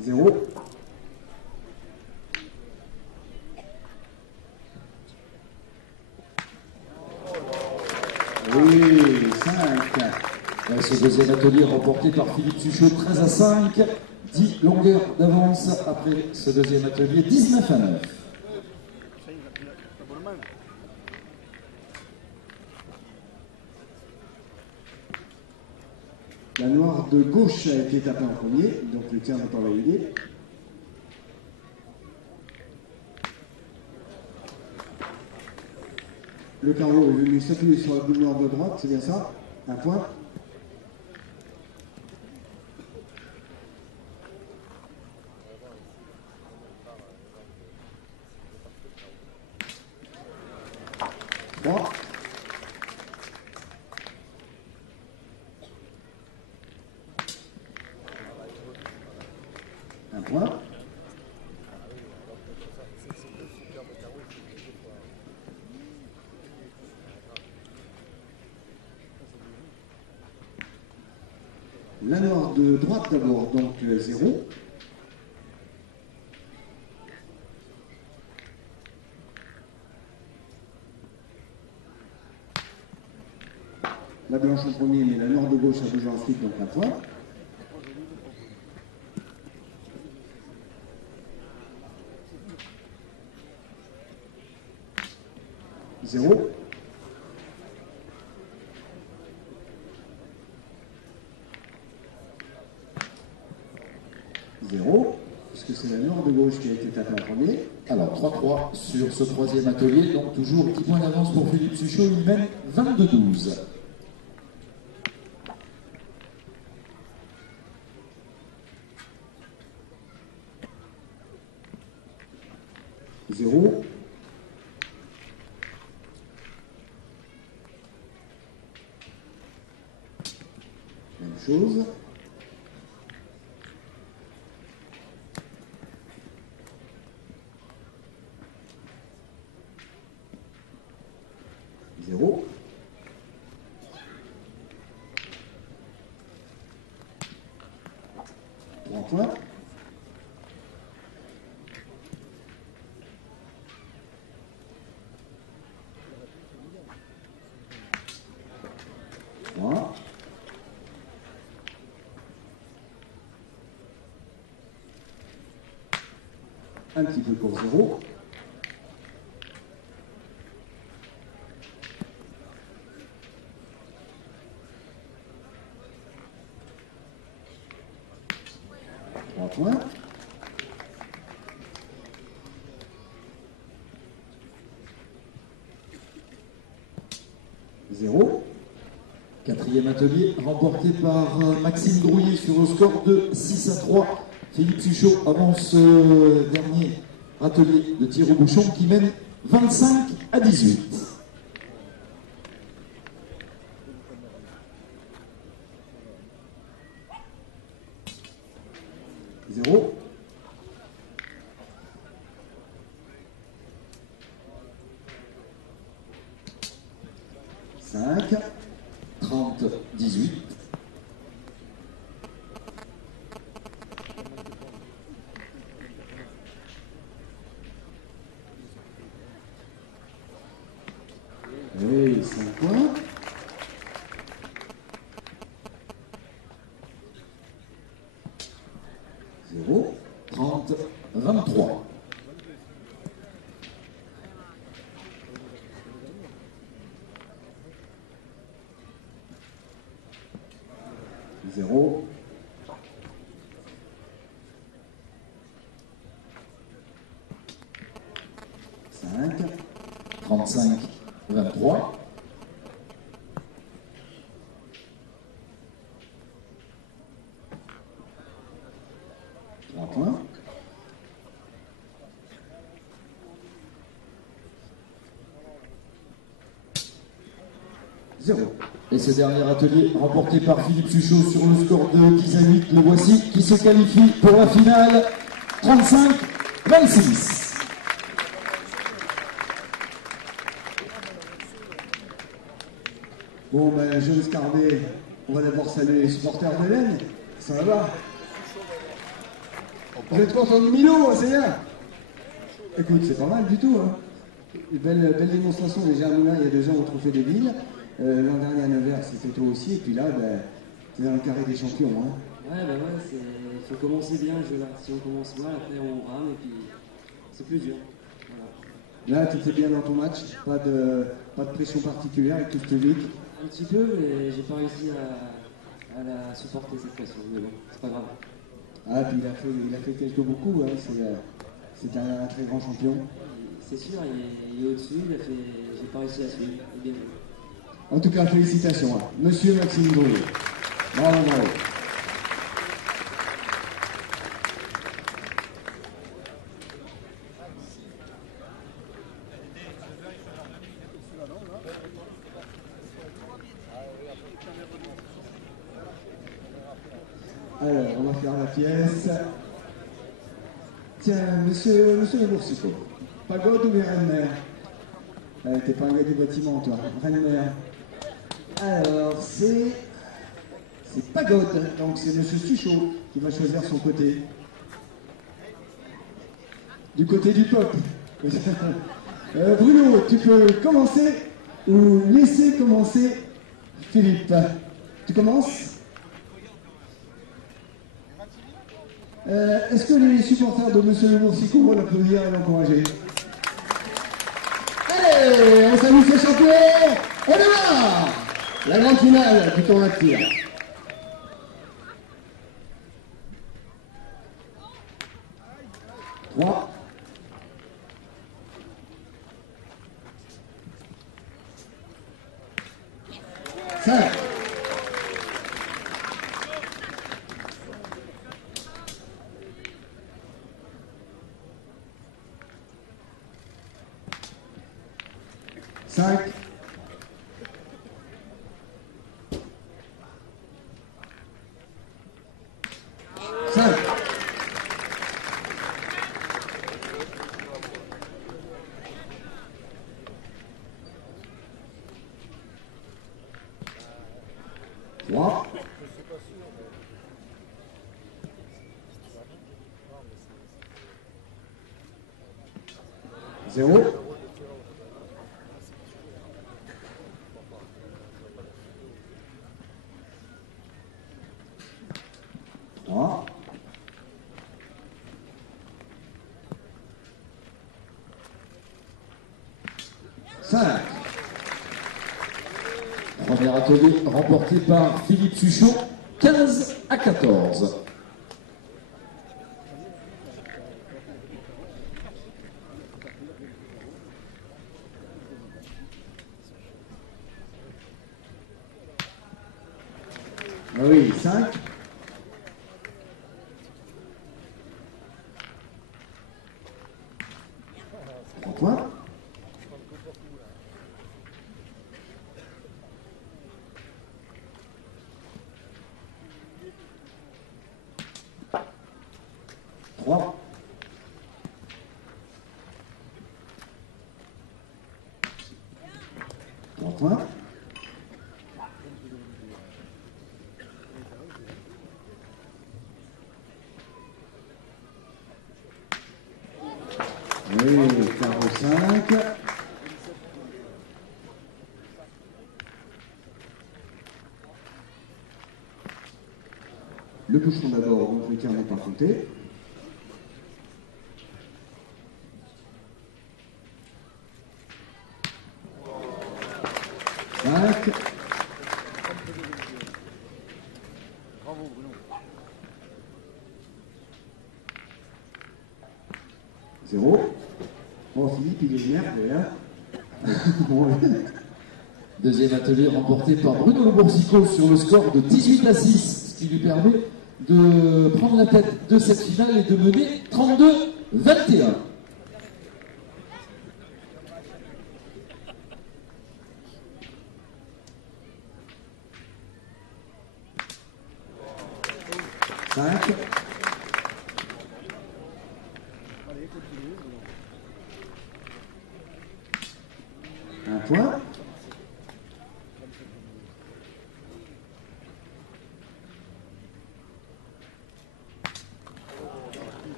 Zéro. Oui, 5. Ce deuxième atelier remporté par Philippe Suchot, 13-5. 10 longueurs d'avance après ce deuxième atelier, 19-9. La noire de gauche a été tapée en premier, donc le tir n'est pas validé. Le carreau est venu s'appuyer sur la boule noire de droite, c'est bien ça? Un point. Trois. Un point. La noire de droite d'abord, donc 0. blanche en premier, mais la noire de gauche a bougé ensuite, donc un point. Zéro. Zéro, puisque c'est la noire de gauche qui a été tapée en premier. Alors 3-3 sur ce troisième atelier, donc toujours 10 points d'avance pour Philippe Suchot, il mène 22-12. Zéro. Même chose. Zéro. Trois points. Trois. Un petit peu pour zéro. Trois points. Zéro. Quatrième atelier remporté par Maxime Grouillet sur le score de 6-3. Philippe Suchot avance dernier atelier de tir au bouchon qui mène 25-18. Zéro. Cinq. 30-18. Et 5 points. Zéro. 30-23. Zéro. Cinq. 35-23. Trois points. Zéro. Et ce dernier atelier remporté par Philippe Suchot sur le score de 10-8. Le voici qui se qualifie pour la finale 35-26. Bon, ben, jeune Scarbet, on va d'abord saluer les supporters de l'Aisne. Ça va? Vous êtes content de Milo, c'est bien? Écoute, c'est pas mal du tout. Hein. Une belle démonstration. Déjà, à Moulins, il y a 2 ans, au Trophée des Villes. L'an dernier à Nevers, c'était toi aussi. Et puis là, ben, t'es dans le carré des champions. Hein. Ouais, bah ouais, il faut commencer bien le jeu là. Si on commence mal, après on rame et puis c'est plus dur. Voilà. Là, tu étais bien dans ton match. Pas de pression particulière avec tout ce public. Un petit peu, mais j'ai pas réussi à la supporter cette pression. Mais bon, c'est pas grave. Ah, puis il a fait quelques beaucoup. Hein. C'est un très grand champion. C'est sûr, il est au-dessus, j'ai pas réussi à suivre. Il est bien joué. En tout cas, félicitations. Hein. Monsieur Maxime Grouillet. Bravo, bravo. Alors, on va faire la pièce. Tiens, monsieur le Boursicot. Pagode ou bien Rennes-Mer? T'es pas un gars du bâtiment, toi. Rennes-Mer. Alors, c'est Pagode. Donc, c'est monsieur Suchot qui va choisir son côté. Du côté du peuple. Bruno, tu peux commencer ou laisser commencer Philippe, tu commences? Est-ce que les supporters de Monsieur Le Boursicot vont l'applaudir et l'encourager? Allez, on salue ces champions. On démarre la grande finale du tournoi de tir. 3. 5. 5. 5. 3. 0. 3. 5. Premier atelier remporté par Philippe Suchot, 15-14. Oui, 5. 3 points. 3. 3 points. 5. Le bouchon d'abord, donc le tir n'est pas compté. Bravo Bruno. 0. Bon, Philippe, il est vert d'ailleurs. Deuxième atelier remporté par Bruno Le Boursicot sur le score de 18-6, ce qui lui permet de prendre la tête de cette finale et de mener 32-21. Un point.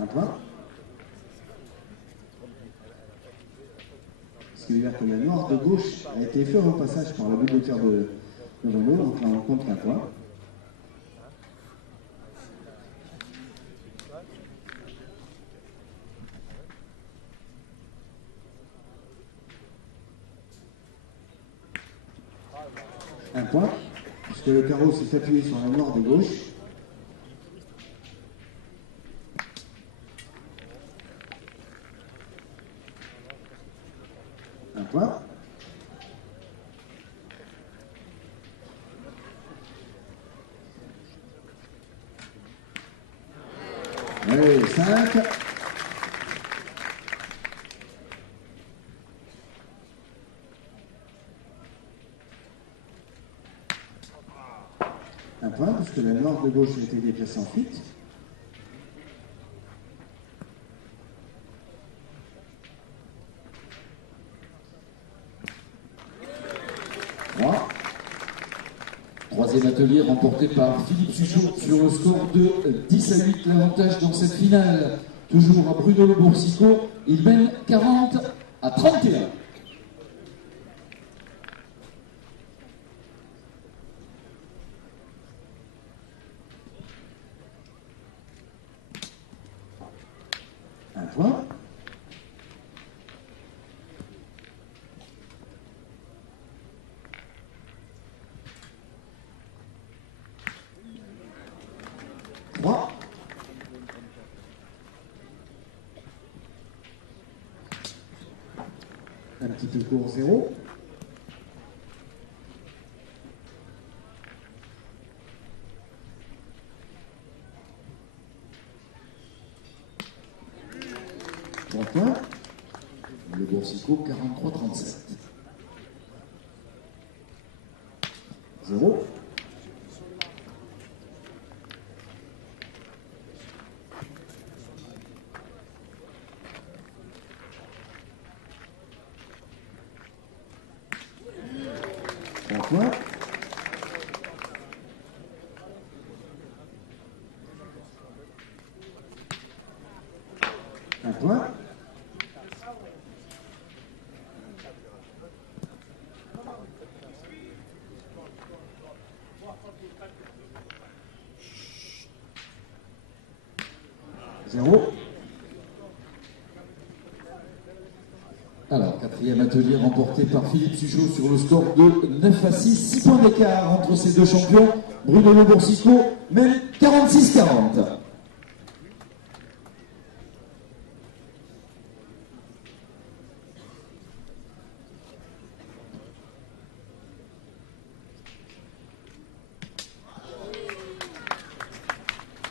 Un point. Ce qui veut dire que la noire de gauche a été faite au passage par la boule de tir de Renaud, donc là on compte un point. Un point, puisque le carreau s'est appuyé sur la noire de gauche. Un point. Allez, 5. Un point, puisque la noire de gauche a été déplacée en fuite. Troisième atelier remporté par Philippe Suchot sur le score de 10-8, l'avantage dans cette finale. Toujours à Bruno Le Boursicot, Il mène 40-31. Un point. Trois. Un petit peu court, 0. Trois points. Le Boursicot, 43-37. 0. Trois points. Un point. Zéro. Alors, quatrième atelier remporté par Philippe Suchot sur le score de 9-6, 6 points d'écart entre ces deux champions. Bruno Le Boursicot mène 46-40.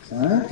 Cinq.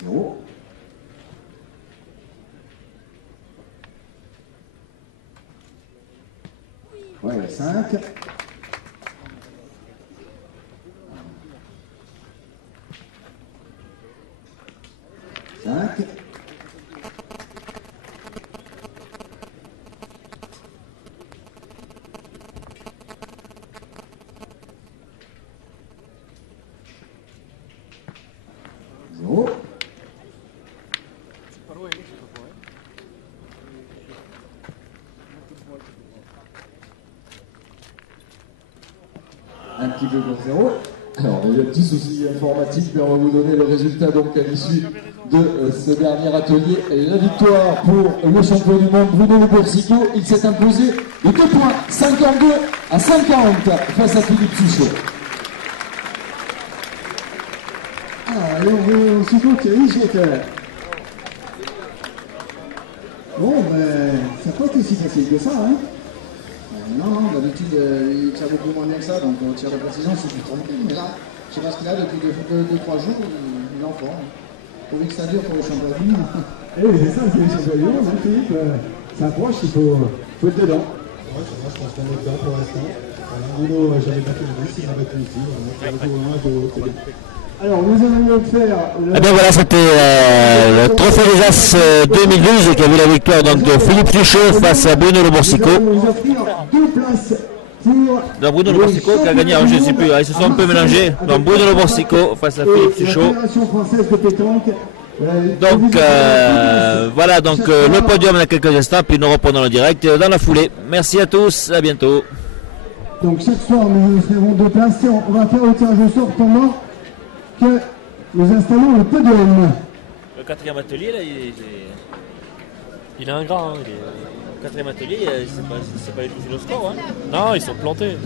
Zéro. Ouais, 5. 5. Zéro. Un petit peu pour 0. Alors, il y a un petit souci informatique, mais on va vous donner le résultat donc à l'issue de ce dernier atelier. La victoire pour le champion du monde, Bruno Le Boursicot. Il s'est imposé de 2 points, 52-50 face à Philippe Suchot. Ah, alors, aussitôt qu'il y a eu cette... Bon, ben, ça n'a pas été si facile que ça, hein. Non, d'habitude, il tire beaucoup moins bien que ça, donc au tir de précision, c'est plus tranquille. Mais là, je sais pas ce qu'il a depuis 2-3 jours, il est en forme. Pourvu que ça dure pour le championnat du monde. Eh oui, c'est ça, c'est les championnats du monde, hein, Philippe. Ça approche, il faut être dedans. Ouais, je pense qu'on est dedans pour l'instant. Bruno, j'avais battu le Nice, il m'a battu ici. C'est bien. Alors, nous allons faire... Eh bien voilà, c'était le Trophée des As 2012 qui a vu la victoire donc, de Philippe Suchot face à Bruno Le Boursicot. Nous allons vous offrir 2 places pour... Donc Bruno Le Boursicot qui a gagné, je ne sais plus, ils se sont un peu mélangés. Donc Bruno Le Boursicot face à Philippe Suchot. La Fédération française de pétanque. Donc voilà, donc le podium dans quelques instants, puis nous reprenons le direct dans la foulée. Merci à tous, à bientôt. Donc chaque soir, nous offrirons 2 places. On va faire le tirage au sort pendant que nous installons le podium. Le quatrième atelier, là, Il est ingrat, hein. le quatrième atelier, c'est pas du tout sur le score. Hein. Non, ils sont plantés.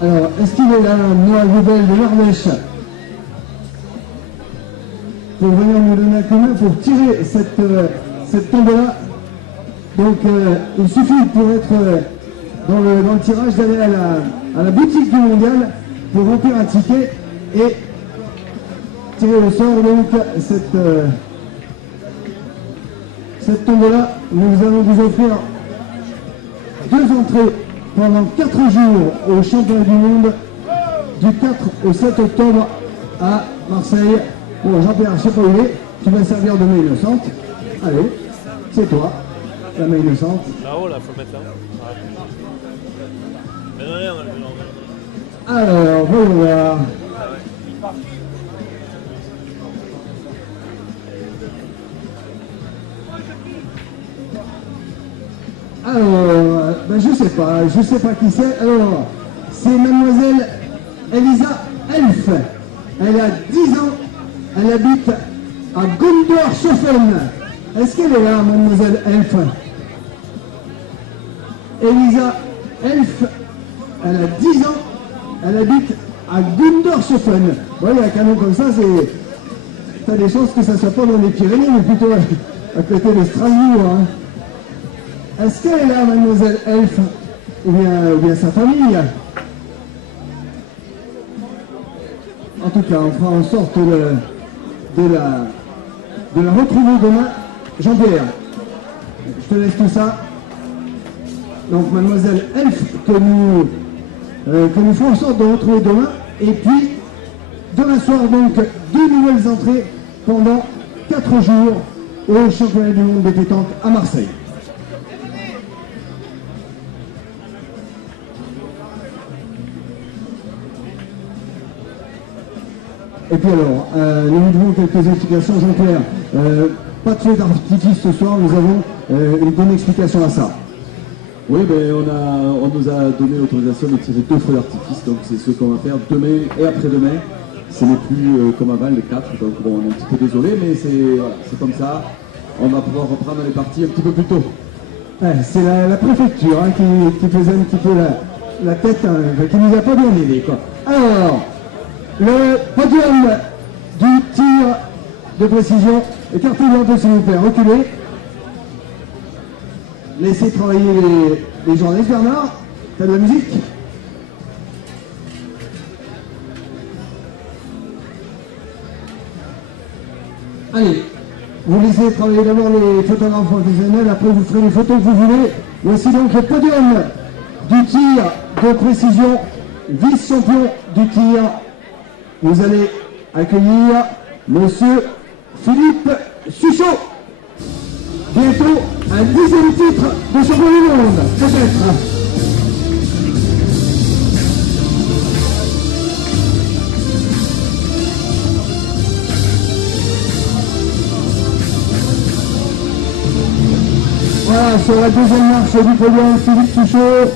Alors, est-ce qu'il est là, Noah Goubel de l'Ardèche, pour venir nous donner un coup de main pour tirer cette tombe-là Donc il suffit pour être dans le tirage d'aller à la boutique du mondial pour remplir un ticket et tirer au sort donc cette tombola. Nous allons vous offrir 2 entrées pendant 4 jours au championnat du monde du 4 au 7 octobre à Marseille. Bon, Jean-Pierre, je sais pas où il est, tu vas servir de main innocente. Allez, c'est toi, la main innocente. Là-haut, là, faut le mettre là. Mais non, non. Alors, voyons voir. Alors, ben je sais pas qui c'est. Alors, c'est mademoiselle Elisa Elf. Elle a 10 ans, elle habite à Gundershofen. Est-ce qu'elle est là, mademoiselle Elf? Elisa Elf, elle a 10 ans, elle habite à Gundershofen. Bon, il y a un canon comme ça, t'as des chances que ça soit pas dans les Pyrénées, mais plutôt à côté de Strasbourg. Hein. Est-ce qu'elle est là, mademoiselle Elf, ou bien sa famille? En tout cas, on fera en sorte de la retrouver demain. Jean-Pierre, je te laisse tout ça. Donc, mademoiselle Elf, que nous ferons en sorte de retrouver demain. Et puis, demain soir, donc, 2 nouvelles entrées pendant 4 jours au championnat du monde de pétanque à Marseille. Et puis alors, nous vous devons quelques explications, Jean-Pierre. Pas de feu d'artifice ce soir, nous avons une bonne explication à ça. Oui, ben on nous a donné l'autorisation de tirer 2 feux d'artifice, donc c'est ce qu'on va faire demain et après-demain. Ce n'est plus comme avant les 4, donc bon, on est un petit peu désolé, mais c'est comme ça. On va pouvoir reprendre les parties un petit peu plus tôt. C'est la préfecture hein, qui faisait un petit peu la tête, hein, qui nous a pas bien aidé, quoi. Alors, le podium du tir de précision, écartez-vous un peu s'il vous plaît, reculez. Laissez travailler les journalistes. Bernard, t'as de la musique? Allez, vous laissez travailler d'abord les photographes professionnels, après vous ferez les photos que vous voulez. Voici donc le podium du tir de précision, vice-champion du tir. Vous allez accueillir monsieur Philippe Suchot. Bientôt un 10e titre de champion du monde, peut-être. Voilà, sur la 2e marche du podium, Philippe Suchot,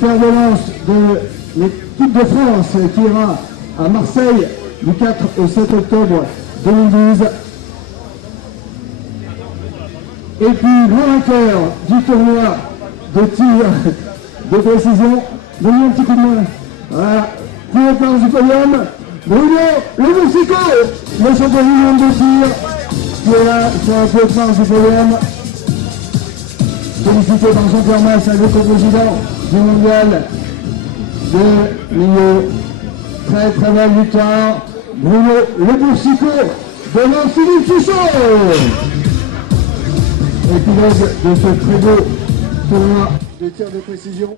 fer de lance de l'équipe de France qui ira à Marseille du 4 au 7 octobre 2012. Et puis, grand vainqueur du tournoi de tir de précision. Donnez un petit coup de main. Voilà. Plus haute marche du podium, Bruno Lemusico, le champion du monde de tir, qui est là sur la plus haute marche du podium. Félicité par Jean-Pierre Masse, le co-président du mondial de milieu. Très très belle victoire. Bruno Lemusico devant Philippe Suchot. Épilogue de ce très beau tournoi de tir de précision.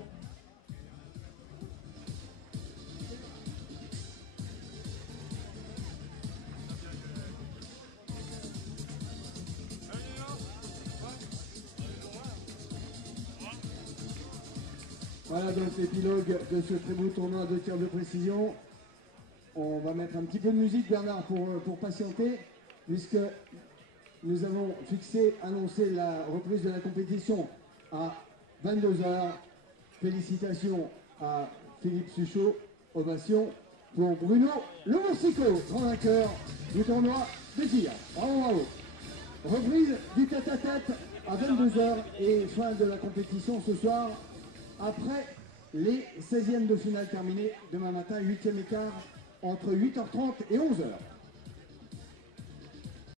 Voilà donc l'épilogue de ce très beau tournoi de tir de précision. On va mettre un petit peu de musique, Bernard, pour patienter, puisque nous avons annoncé la reprise de la compétition à 22h. Félicitations à Philippe Suchot. Ovation pour Bruno Lemusico, grand vainqueur du tournoi de tir. Bravo, bravo. Reprise du tête-à-tête à 22h et fin de la compétition ce soir après les 16e de finale terminés demain matin, 8e écart entre 8h30 et 11h.